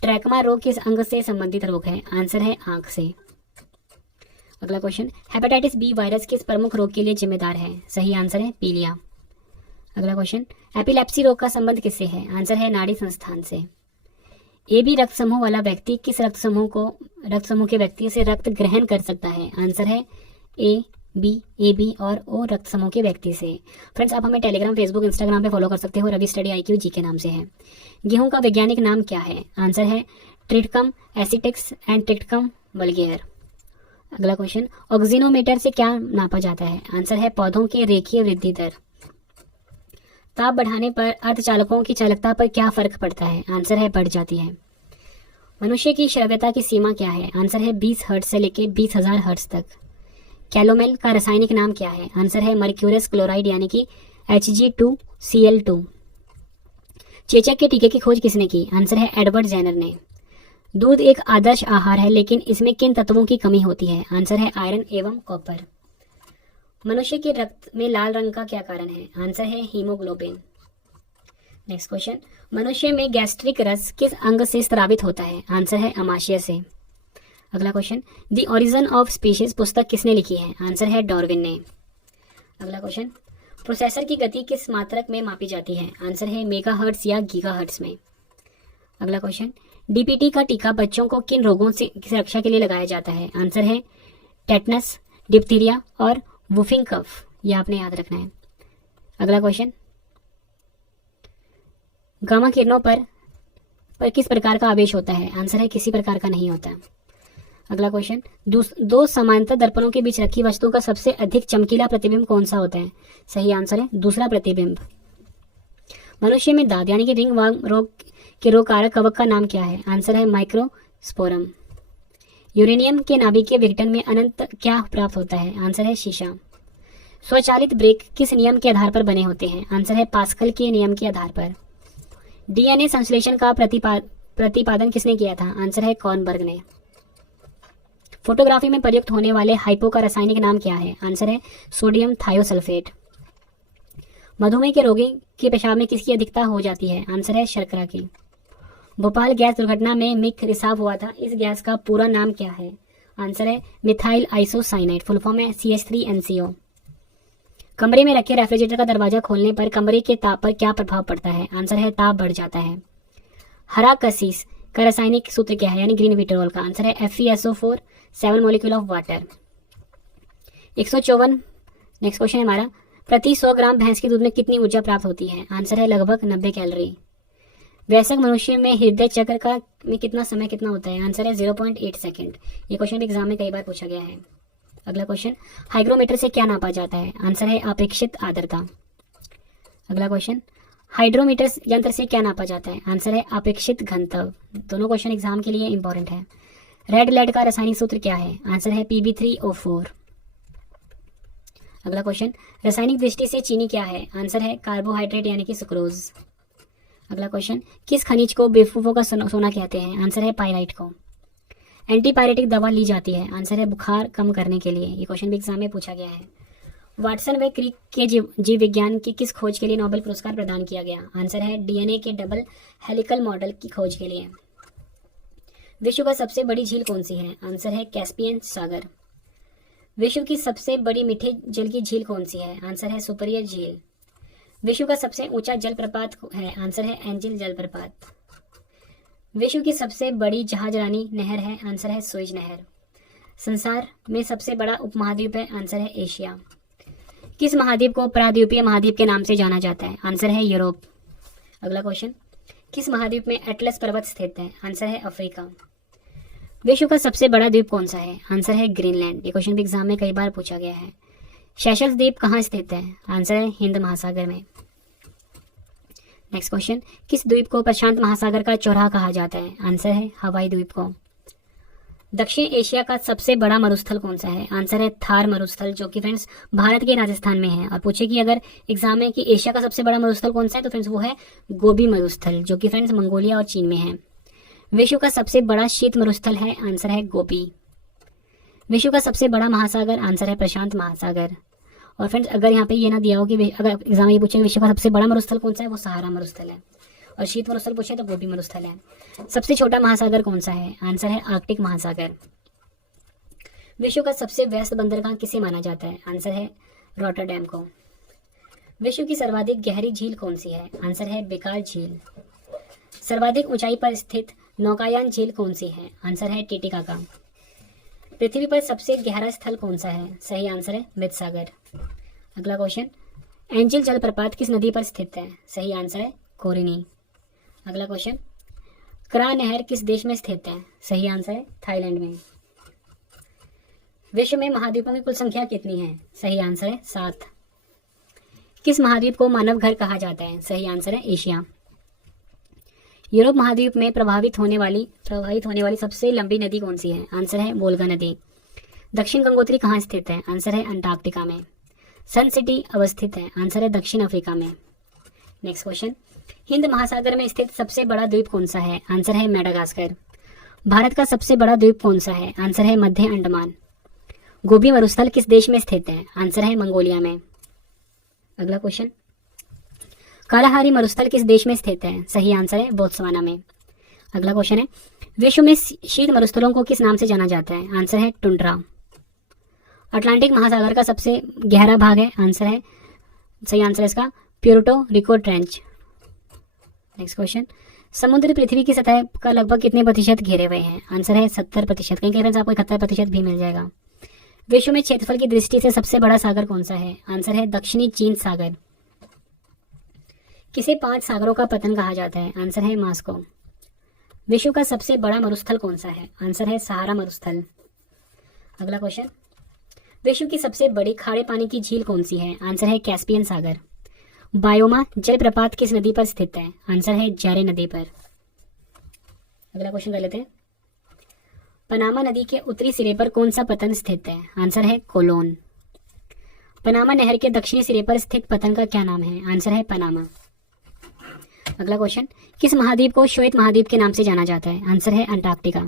ट्रैकोमा रोग किस अंग से संबंधित रोग है? आंसर है आंख से। अगला क्वेश्चन, हेपेटाइटिस बी वायरस किस प्रमुख रोग के लिए जिम्मेदार है? सही आंसर है पीलिया। अगला क्वेश्चन, एपिलेप्सी रोग का संबंध किससे है? आंसर है नाड़ी संस्थान से। ए बी रक्त समूह वाला व्यक्ति किस रक्त समूह के व्यक्ति से रक्त ग्रहण कर सकता है? आंसर है ए बी और ओ रक्त समूह के व्यक्ति से। फ्रेंड्स, आप हमें टेलीग्राम, फेसबुक, इंस्टाग्राम पे फॉलो कर सकते हो। रवि स्टडी IQ जी के नाम से है। गेहूं का वैज्ञानिक नाम क्या है? आंसर है ट्रिटिकम एसिटिक्स एंड ट्रिटिकम वल्गेयर। अगला क्वेश्चन, ऑक्सीनोमीटर से क्या नापा जाता है? आंसर है पौधों की रेखीय वृद्धि दर। ताप बढ़ाने पर अर्धचालकों की चालकता पर क्या फर्क पड़ता है? आंसर है बढ़ जाती है। मनुष्य की श्रव्यता की सीमा क्या है? आंसर है 20 हर्ट्ज से लेकर 20,000 हर्ट्ज तक। कैलोमेल का रासायनिक नाम क्या है? आंसर है मर्क्यूरस क्लोराइड यानी कि Hg2Cl2। चेचक के टीके की खोज किसने की? आंसर है एडवर्ड जेनर ने। दूध एक आदर्श आहार है, लेकिन इसमें किन तत्वों की कमी होती है? आंसर है आयरन एवं कॉपर। मनुष्य के रक्त में लाल रंग का क्या कारण है? आंसर है हीमोग्लोबिन। नेक्स्ट क्वेश्चन, मनुष्य में गैस्ट्रिक रस किस अंग से स्रावित होता है? आंसर है अमाशय से। अगला question, the origin of species पुस्तक किसने लिखी है? आंसर है डार्विन ने। अगला क्वेश्चन, प्रोसेसर की गति किस मात्रक में मापी जाती है? आंसर है मेगाहर्ट्ज या गीगाहर्ट्ज में। अगला क्वेश्चन, DPT का टीका बच्चों को किन रोगों से की रक्षा के लिए लगाया जाता है? आंसर है टेटनस, डिप्थीरिया और वुफिंग कफ। यह आपने याद रखना है। अगला क्वेश्चन, गामा किरणों पर किस प्रकार का आवेश होता है? आंसर है किसी प्रकार का नहीं होता। अगला क्वेश्चन, दो समांतर दर्पणों के बीच रखी वस्तु का सबसे अधिक चमकीला प्रतिबिंब कौन सा होता है? सही आंसर है दूसरा प्रतिबिंब। मनुष्य में दाद यानी कि रिंगवर्म रोग के रोग कारक कवक का नाम क्या है? आंसर है माइक्रोस्पोरम। यूरेनियम के नाभिकीय विघटन में अनंत क्या प्राप्त होता है? आंसर है शीशा। स्वचालित ब्रेक किस नियम के आधार पर बने होते हैं? आंसर है पास्कल के नियम के आधार पर। DNA संश्लेषण का प्रतिपादन किसने किया था? आंसर है कॉर्नबर्ग ने। फोटोग्राफी में प्रयुक्त होने वाले हाइपो का रासायनिक नाम क्या है? आंसर है सोडियम थायोसल्फेट। मधुमेह के रोगी के पेशाब में किसकी अधिकता हो जाती है? आंसर है शर्करा की। भोपाल गैस दुर्घटना में मिक रिसाव हुआ था, इस गैस का पूरा नाम क्या है? आंसर है मिथाइल आइसोसाइनाइड, फुल फॉर्म है CH3NCO। कमरे में रखे रेफ्रिजरेटर का दरवाजा खोलने पर कमरे के ताप पर क्या प्रभाव पड़ता है? आंसर है ताप बढ़ जाता है। हरा कसीस का रासायनिक सूत्र क्या है यानी ग्रीन विट्रोल का? आंसर है FeSO4 7 molecule of water. 154। Next question है हमारा, प्रति 100 ग्राम भैंस के दूध में कितनी ऊर्जा प्राप्त होती है? आंसर है लगभग 90 कैलोरी। वयस्क मनुष्य में हृदय चक्र का में कितना समय कितना होता है? आंसर है 0.8 सेकेंड। ये क्वेश्चन एग्जाम में कई बार पूछा गया है। अगला क्वेश्चन, हाइग्रोमीटर से क्या नापा जाता है? आंसर है अपेक्षित आर्द्रता। अगला क्वेश्चन, हाइड्रोमीटर यंत्र से क्या नापा जाता है? आंसर है अपेक्षित घनत्व। दोनों क्वेश्चन एग्जाम के लिए इंपॉर्टेंट है। रेड लेड का रासायनिक सूत्र क्या है? आंसर है Pb3O4। अगला क्वेश्चन, रासायनिक दृष्टि से चीनी क्या है? आंसर है कार्बोहाइड्रेट यानी कि सुक्रोज। अगला क्वेश्चन, किस खनिज को बेवकूफों का सोना कहते हैं? आंसर है पाइराइट को। एंटीपायरेटिक दवा ली जाती है? आंसर है बुखार कम करने के लिए। ये क्वेश्चन भी एग्जाम में पूछा गया है। वाटसन व क्रिक के जीव विज्ञान की किस खोज के लिए नोबेल पुरस्कार प्रदान किया गया? आंसर है DNA के डबल हेलिकल मॉडल की खोज के लिए। विश्व का सबसे बड़ी झील कौन सी है? आंसर है कैस्पियन सागर। विश्व की सबसे बड़ी मीठे जल की झील कौन सी है? आंसर है सुपरियर झील। विश्व का सबसे ऊंचा जलप्रपात है? आंसर है एंजिल जलप्रपात। विश्व की सबसे बड़ी जहाजरानी नहर है? आंसर है सुएज नहर। संसार में सबसे बड़ा उपमहाद्वीप है? आंसर है एशिया। किस महाद्वीप को प्रायद्वीपीय महाद्वीप के नाम से जाना जाता है? आंसर है यूरोप। अगला क्वेश्चन, किस महाद्वीप में एटलस पर्वत स्थित है? आंसर है अफ्रीका। विश्व का सबसे बड़ा द्वीप कौन सा है? आंसर है ग्रीनलैंड। ये क्वेश्चन भी एग्जाम में कई बार पूछा गया है। सेशल्स द्वीप कहाँ स्थित है? आंसर है हिंद महासागर में। नेक्स्ट क्वेश्चन, किस द्वीप को प्रशांत महासागर का चौराहा कहा जाता है? आंसर है हवाई द्वीप को। दक्षिण एशिया का सबसे बड़ा मरुस्थल कौन सा है? आंसर है थार मरुस्थल, जो कि फ्रेंड्स भारत के राजस्थान में है। और पूछे कि अगर एग्जाम में कि एशिया का सबसे बड़ा मरुस्थल कौन सा है, तो फ्रेंड्स वो है गोबी मरुस्थल, जो कि फ्रेंड्स मंगोलिया और चीन में है। विश्व का सबसे बड़ा शीत मरुस्थल है, आंसर है गोबी। विश्व का सबसे बड़ा महासागर, आंसर है प्रशांत महासागर। और फ्रेंड्स अगर यहाँ पे ये ना दिया हो कि अगर एग्जाम में ये पूछे विश्व का सबसे बड़ा मरुस्थल कौन सा है, वो सहारा मरुस्थल है। और शीत मरुस्थल पूछे तो गोबी मरुस्थल है। सबसे छोटा महासागर कौन सा है? आंसर है आर्कटिक महासागर। विश्व का सबसे व्यस्त बंदरगाह किसे माना जाता है? आंसर है रॉटरडैम को। विश्व की सर्वाधिक गहरी झील कौन सी है? आंसर है बेकार झील। सर्वाधिक ऊंचाई पर स्थित नौकायान झील कौन सी है? आंसर है टिटिकाका। पृथ्वी पर सबसे गहरा स्थल कौन सा है? सही आंसर है मृत सागर। अगला क्वेश्चन, एंजिल जलप्रपात किस नदी पर स्थित है? सही आंसर है कोरिनी। अगला क्वेश्चन, क्रा नहर किस देश में स्थित है? सही आंसर है थाईलैंड में। विश्व में महाद्वीपों की कुल संख्या कितनी है? सही आंसर है 7। किस महाद्वीप को मानव घर कहा जाता है? सही आंसर है एशिया। यूरोप महाद्वीप में प्रभावित होने वाली सबसे लंबी नदी कौन सी है? आंसर है वोल्गा नदी। दक्षिण गंगोत्री कहाँ स्थित है? आंसर है अंटार्कटिका में। सन सिटी अवस्थित है? आंसर है दक्षिण अफ्रीका में। नेक्स्ट क्वेश्चन, हिंद महासागर में स्थित सबसे बड़ा द्वीप कौन सा है? आंसर है मेडागास्कर। भारत का सबसे बड़ा द्वीप कौन सा है? आंसर है मध्य अंडमान। गोबी मरुस्थल किस देश में स्थित है? आंसर है मंगोलिया में। अगला क्वेश्चन, कालाहारी मरुस्थल किस देश में स्थित है? सही आंसर है बोत्सवाना में। अगला क्वेश्चन है, विश्व में शीत मरुस्थलों को किस नाम से जाना जाता है? आंसर है टुंड्रा। अटलांटिक महासागर का सबसे गहरा भाग है? आंसर है, सही आंसर है इसका Puerto Rico trench. Next question, समुद्र पृथ्वी की सतह का लगभग कितने प्रतिशत घेरे हुए हैं? आंसर है 70%। कहीं कहीं आपको 71% भी मिल जाएगा। विश्व में क्षेत्रफल की दृष्टि से सबसे बड़ा सागर कौन सा है? आंसर है दक्षिणी चीन सागर। किसे 5 सागरों का पतन कहा जाता है? आंसर है मास्को। विश्व का सबसे बड़ा मरुस्थल कौन सा है? आंसर है सहारा मरुस्थल। अगला क्वेश्चन, विश्व की सबसे बड़ी खारे पानी की झील कौन सी है? आंसर है कैस्पियन सागर। बायोमा जलप्रपात किस नदी पर स्थित है? आंसर है जारे नदी पर। अगला क्वेश्चन कर लेते हैं, पनामा नदी के उत्तरी सिरे पर कौन सा पतन स्थित है? आंसर है कोलोन। पनामा नहर के दक्षिणी सिरे पर स्थित पतन का क्या नाम है? आंसर है पनामा। अगला क्वेश्चन, किस महाद्वीप को श्वेत महाद्वीप के नाम से जाना जाता है? आंसर है अंटार्कटिका।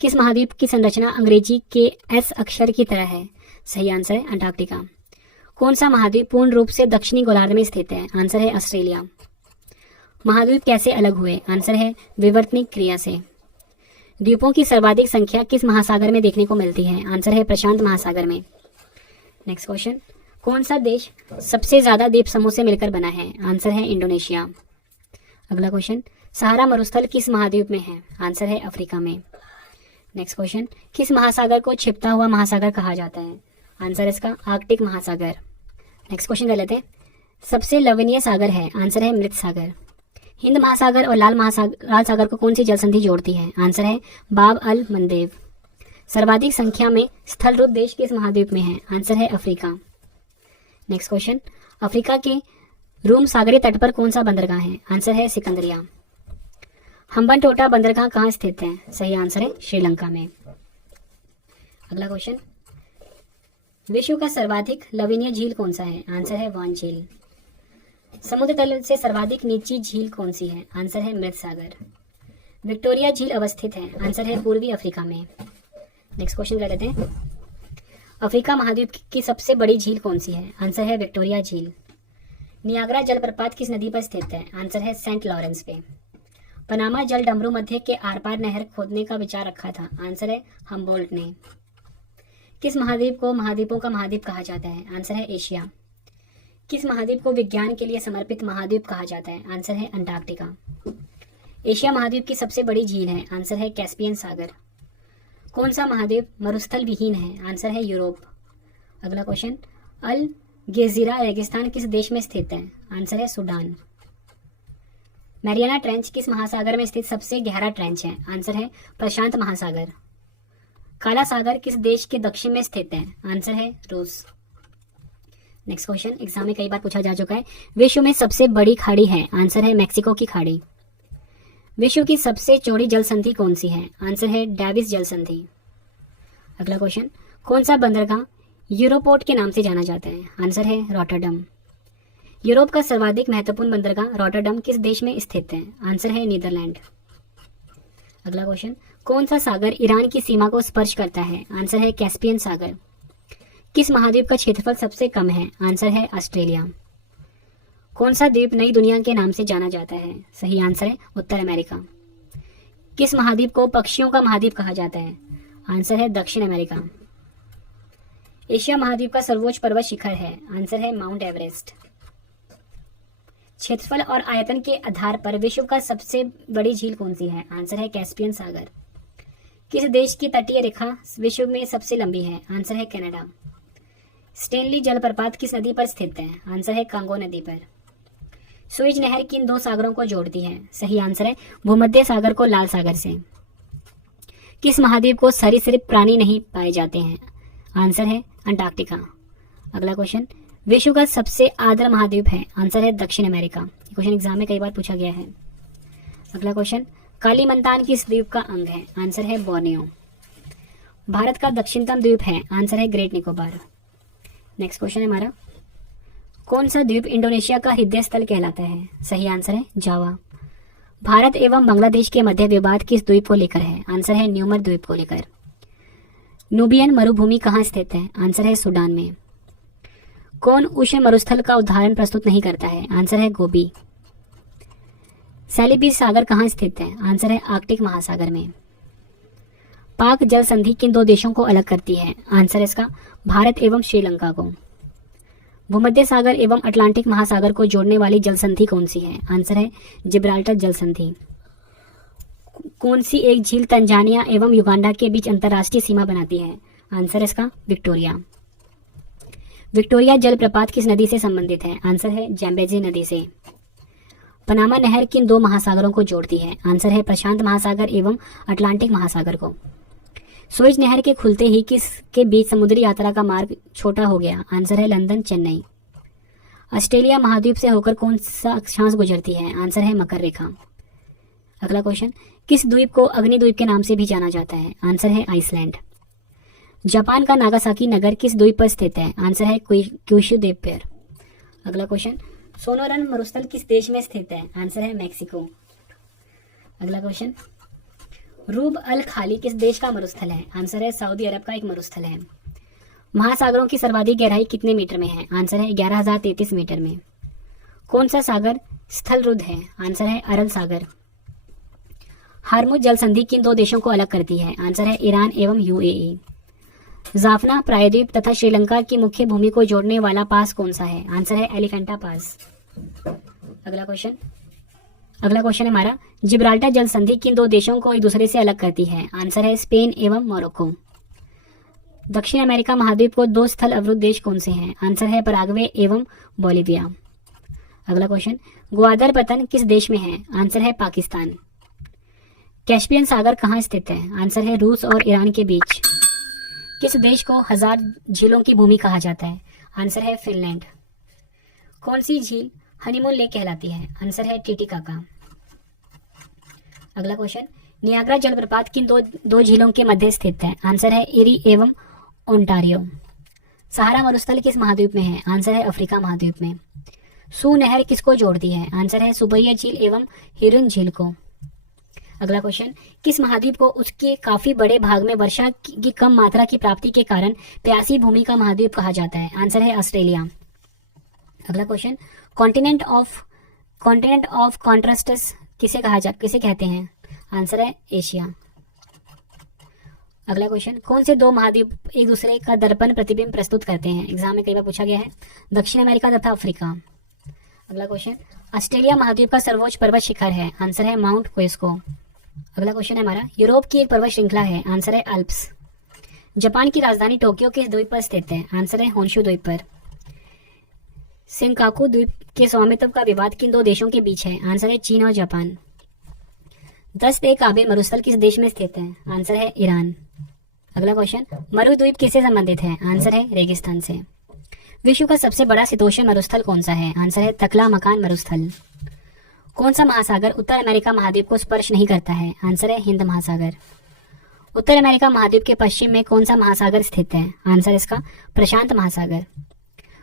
किस महाद्वीप की संरचना अंग्रेजी के एस अक्षर की तरह है? सही आंसर है अंटार्कटिका। कौन सा महाद्वीप पूर्ण रूप से दक्षिणी गोलार्ध में स्थित है? आंसर है ऑस्ट्रेलिया। महाद्वीप कैसे अलग हुए? आंसर है विवर्तनिक क्रिया से। द्वीपों की सर्वाधिक संख्या किस महासागर में देखने को मिलती है? आंसर है प्रशांत महासागर में। नेक्स्ट क्वेश्चन, कौन सा देश सबसे ज्यादा द्वीप समूह से मिलकर बना है? आंसर है इंडोनेशिया। अगला क्वेश्चन, सहारा मरुस्थल किस महाद्वीप में है? आंसर है अफ्रीका में। नेक्स्ट क्वेश्चन, किस महासागर को छिपता हुआ महासागर कहा जाता है? आंसर इसका आर्कटिक महासागर। नेक्स्ट क्वेश्चन कर लेते हैं, सबसे लवणीय सागर है? आंसर है मृत सागर। हिंद महासागर और लाल सागर को कौन सी जल संधि जोड़ती है? आंसर है बाब अल मंदेव। सर्वाधिक संख्या में स्थल रूप देश किस महाद्वीप में है? आंसर है अफ्रीका। नेक्स्ट क्वेश्चन, अफ्रीका के रूम सागरीय तट पर कौन सा बंदरगाह है? आंसर है सिकंदरिया। हम्बनटोटा बंदरगाह कहाँ स्थित है? सही आंसर है श्रीलंका में। अगला क्वेश्चन, विश्व का सर्वाधिक लवणीय झील कौन सा है? आंसर है वान झील। समुद्र तल से सर्वाधिक नीची झील कौन सी है? आंसर है मृत सागर। विक्टोरिया झील अवस्थित है? आंसर है पूर्वी अफ्रीका में। नेक्स्ट क्वेश्चन कर लेते हैं, अफ्रीका महाद्वीप की सबसे बड़ी झील कौन सी है? आंसर है विक्टोरिया झील। नियाग्रा जलप्रपात किस नदी पर स्थित है? आंसर है सेंट लॉरेंस पे। पनामा जल डमरू मध्य के आर पार नहर खोदने का विचार रखा था? आंसर है हम्बोल्ट ने। किस महाद्वीप को महाद्वीपों का महाद्वीप कहा जाता है? आंसर है एशिया। किस महाद्वीप को विज्ञान के लिए समर्पित महाद्वीप कहा जाता है? आंसर है अंटार्कटिका। एशिया महाद्वीप की सबसे बड़ी झील है? आंसर है कैस्पियन सागर। कौन सा महाद्वीप मरुस्थल विहीन है? आंसर है यूरोप। अगला क्वेश्चन, अल गेजीरा रेगिस्तान किस देश में स्थित है? आंसर है सूडान। मैरियाना ट्रेंच किस महासागर में स्थित सबसे गहरा ट्रेंच है? आंसर है प्रशांत महासागर। काला सागर किस देश के दक्षिण में स्थित है? आंसर है रूस। नेक्स्ट क्वेश्चन एग्जाम में कई बार पूछा जा चुका है, विश्व में सबसे बड़ी खाड़ी है? आंसर है मैक्सिको की खाड़ी। विश्व की सबसे चौड़ी जल संधि कौन सी है? आंसर है डेविस जल संधि। अगला क्वेश्चन, कौन सा बंदरगाह यूरोपोर्ट के नाम से जाना जाता है? आंसर है रॉटरडम। यूरोप का सर्वाधिक महत्वपूर्ण बंदरगाह रॉटरडम किस देश में स्थित है? आंसर है नीदरलैंड। अगला क्वेश्चन, कौन सा सागर ईरान की सीमा को स्पर्श करता है? आंसर है कैस्पियन सागर। किस महाद्वीप का क्षेत्रफल सबसे कम है? आंसर है ऑस्ट्रेलिया। कौन सा द्वीप नई दुनिया के नाम से जाना जाता है? सही आंसर है उत्तर अमेरिका। किस महाद्वीप को पक्षियों का महाद्वीप कहा जाता है? आंसर है दक्षिण अमेरिका। एशिया महाद्वीप का सर्वोच्च पर्वत शिखर है? आंसर है माउंट एवरेस्ट। क्षेत्रफल और आयतन के आधार पर विश्व का सबसे बड़ी झील कौन सी है? आंसर है कैस्पियन सागर। किस देश की तटीय रेखा विश्व में सबसे लंबी है? आंसर है कनाडा। स्टेनली जलप्रपात किस नदी पर स्थित है? आंसर है कांगो नदी पर। सुएज नहर किन दो सागरों को जोड़ती है? सही आंसर है भूमध्य सागर को लाल सागर से। किस महाद्वीप को सरीसृप प्राणी नहीं पाए जाते हैं? आंसर है अंटार्कटिका। अगला क्वेश्चन, विश्व का सबसे आर्द्र महाद्वीप है? आंसर है दक्षिण अमेरिका। ये क्वेश्चन एग्जाम में कई बार पूछा गया है। अगला क्वेश्चन, कालीमंतान किस द्वीप का अंग है? आंसर है बोर्नियो। भारत का दक्षिणतम द्वीप है? आंसर है ग्रेट निकोबार। नेक्स्ट क्वेश्चन है हमारा, कौन सा द्वीप इंडोनेशिया का हृदय स्थल कहलाता है? सही आंसर है जावा। भारत एवं बांग्लादेश के मध्य विवाद किस द्वीप को लेकर है? आंसर है न्यूमर द्वीप को लेकर। नूबियन मरुभूमि कहाँ स्थित है? आंसर है सूडान में। कौन उष्ण मरुस्थल का उदाहरण प्रस्तुत नहीं करता है? आंसर है गोबी। सेलिबीस सागर कहाँ स्थित है? आंसर है आर्कटिक महासागर में। पाक जल संधि किन दो देशों को अलग करती है? आंसर इसका भारत एवं श्रीलंका को। भूमध्य सागर एवं अटलांटिक महासागर को जोड़ने वाली जल संधि कौन सी है? आंसर है जिब्राल्टर जल संधि। कौन सी एक झील तंजानिया एवं युगांडा के बीच अंतर्राष्ट्रीय सीमा बनाती है? आंसर इसका विक्टोरिया। विक्टोरिया जलप्रपात किस नदी से संबंधित है? आंसर है जैम्बेजी नदी से। पनामा नहर किन दो महासागरों को जोड़ती है? आंसर है प्रशांत महासागर एवं अटलांटिक महासागर को। सुएज नहर के खुलते ही किसके बीच समुद्री यात्रा का मार्ग छोटा हो गया? आंसर है लंदन चेन्नई। ऑस्ट्रेलिया महाद्वीप से होकर कौन सा अक्षांश गुजरती है? आंसर है मकर रेखा। अगला क्वेश्चन, किस द्वीप को अग्निद्वीप के नाम से भी जाना जाता है? आंसर है आइसलैंड। जापान का नागासाकी नगर किस द्वीप पर स्थित है? आंसर है क्यूशू द्वीप पर। अगला क्वेश्चन, सोनोरन मरुस्थल किस देश में स्थित है? आंसर है मैक्सिको। अगला क्वेश्चन, रूब अल खाली किस देश का मरुस्थल है? आंसर है सऊदी अरब का एक मरुस्थल है। महासागरों की सर्वाधिक गहराई कितने मीटर में है? आंसर है 11,033 मीटर में। कौन सा सागर स्थल रुद्ध है? आंसर है अरल सागर। हार्मुज जल संधि किन दो देशों को अलग करती है? आंसर है ईरान एवं यूएई। जाफना प्रायद्वीप तथा श्रीलंका की मुख्य भूमि को जोड़ने वाला पास कौन सा है? आंसर है एलिफेंटा पास। अगला क्वेश्चन है हमारा, जिब्राल्टर जल संधि किन दो देशों को एक दूसरे से अलग करती है? आंसर है स्पेन एवं मोरक्को। दक्षिण अमेरिका महाद्वीप को दो स्थल अवरुद्ध देश कौन से हैं? आंसर है पराग्वे एवं बोलिविया। अगला क्वेश्चन, ग्वादर पतन किस देश में है? आंसर है पाकिस्तान। कैस्पियन सागर कहाँ स्थित है? आंसर है रूस और ईरान के बीच। किस देश को 1000 झीलों की भूमि कहा जाता है? आंसर है फिनलैंड। कौन सी झील हनीमून लेक कहलाती है? आंसर है टिटिकाका। अगला क्वेश्चन, नियाग्रा जलप्रपात किन दो झीलों के मध्य स्थित है? आंसर है इरी एवं ओंटारियो। सहारा मरुस्थल किस महाद्वीप में है? आंसर है अफ्रीका महाद्वीप में। सू नहर किसको जोड़ती है? आंसर है सुबैया झील एवं हिरुन झील को। अगला क्वेश्चन, किस महाद्वीप को उसके काफी बड़े भाग में वर्षा की कम मात्रा की प्राप्ति के कारण प्यासी भूमि का महाद्वीप कहा जाता है? आंसर है ऑस्ट्रेलिया। अगला क्वेश्चन, कॉन्टिनेंट ऑफ कॉन्ट्रास्ट्स किसे कहते हैं? आंसर है एशिया। अगला क्वेश्चन, कौन से दो महाद्वीप एक दूसरे का दर्पण प्रतिबिंब प्रस्तुत करते हैं? एग्जाम में कई बार पूछा गया है। दक्षिण अमेरिका तथा अफ्रीका। अगला क्वेश्चन, ऑस्ट्रेलिया महाद्वीप का सर्वोच्च पर्वत शिखर है? आंसर है माउंट क्वेस्को। अगला क्वेश्चन है हमारा, यूरोप की एक पर्वत श्रृंखला है? आंसर है अल्प्स। जापान की राजधानी टोक्यो किस द्वीप पर स्थित है? आंसर है होन्शु द्वीप पर। सेंकाकू द्वीप के स्वामित्व का विवाद किन दो देशों के बीच है? आंसर है चीन और जापान। 10 काबिल मरुस्थल किस देश में स्थित है? आंसर है ईरान। अगला क्वेश्चन, मरु द्वीप किससे संबंधित है? आंसर है रेगिस्तान से। विश्व का सबसे बड़ा शीतोष्ण मरुस्थल कौन सा है? आंसर है तकला मकान मरुस्थल। कौन सा महासागर उत्तर अमेरिका महाद्वीप को स्पर्श नहीं करता है? आंसर है हिंद महासागर। उत्तर अमेरिका महाद्वीप के पश्चिम में कौन सा महासागर स्थित है? आंसर इसका प्रशांत महासागर।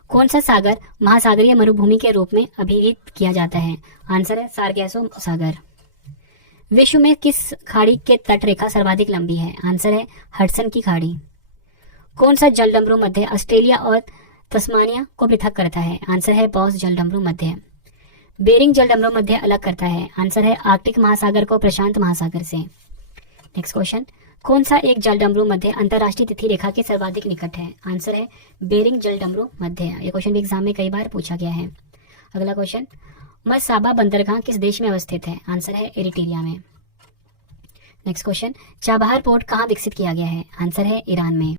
कौन सा सागर महासागरीय मरुभूमि के रूप में अभिहित किया जाता है? आंसर है सार्गेसो सागर। विश्व में किस खाड़ी के तट रेखा सर्वाधिक लंबी है? आंसर है हडसन की खाड़ी। कौन सा जलडमरू मध्य ऑस्ट्रेलिया और तस्मानिया को पृथक करता है? आंसर है बॉस जलडमरू मध्य। बेरिंग जलडमरू मध्य अलग करता है? आंसर है आर्कटिक महासागर को प्रशांत महासागर से। नेक्स्ट क्वेश्चन, कौन सा एक जलडमरू मध्य अंतरराष्ट्रीय तिथि रेखा के सर्वाधिक निकट है? आंसर है बेरिंग जलडमरू मध्य। ये क्वेश्चन भी एग्जाम में कई बार पूछा गया है। अगला क्वेश्चन, मसाबा बंदरगाह किस देश में अवस्थित है? आंसर है एरिट्रिया में। नेक्स्ट क्वेश्चन, चाबहार पोर्ट कहाँ विकसित किया गया है? आंसर है ईरान में।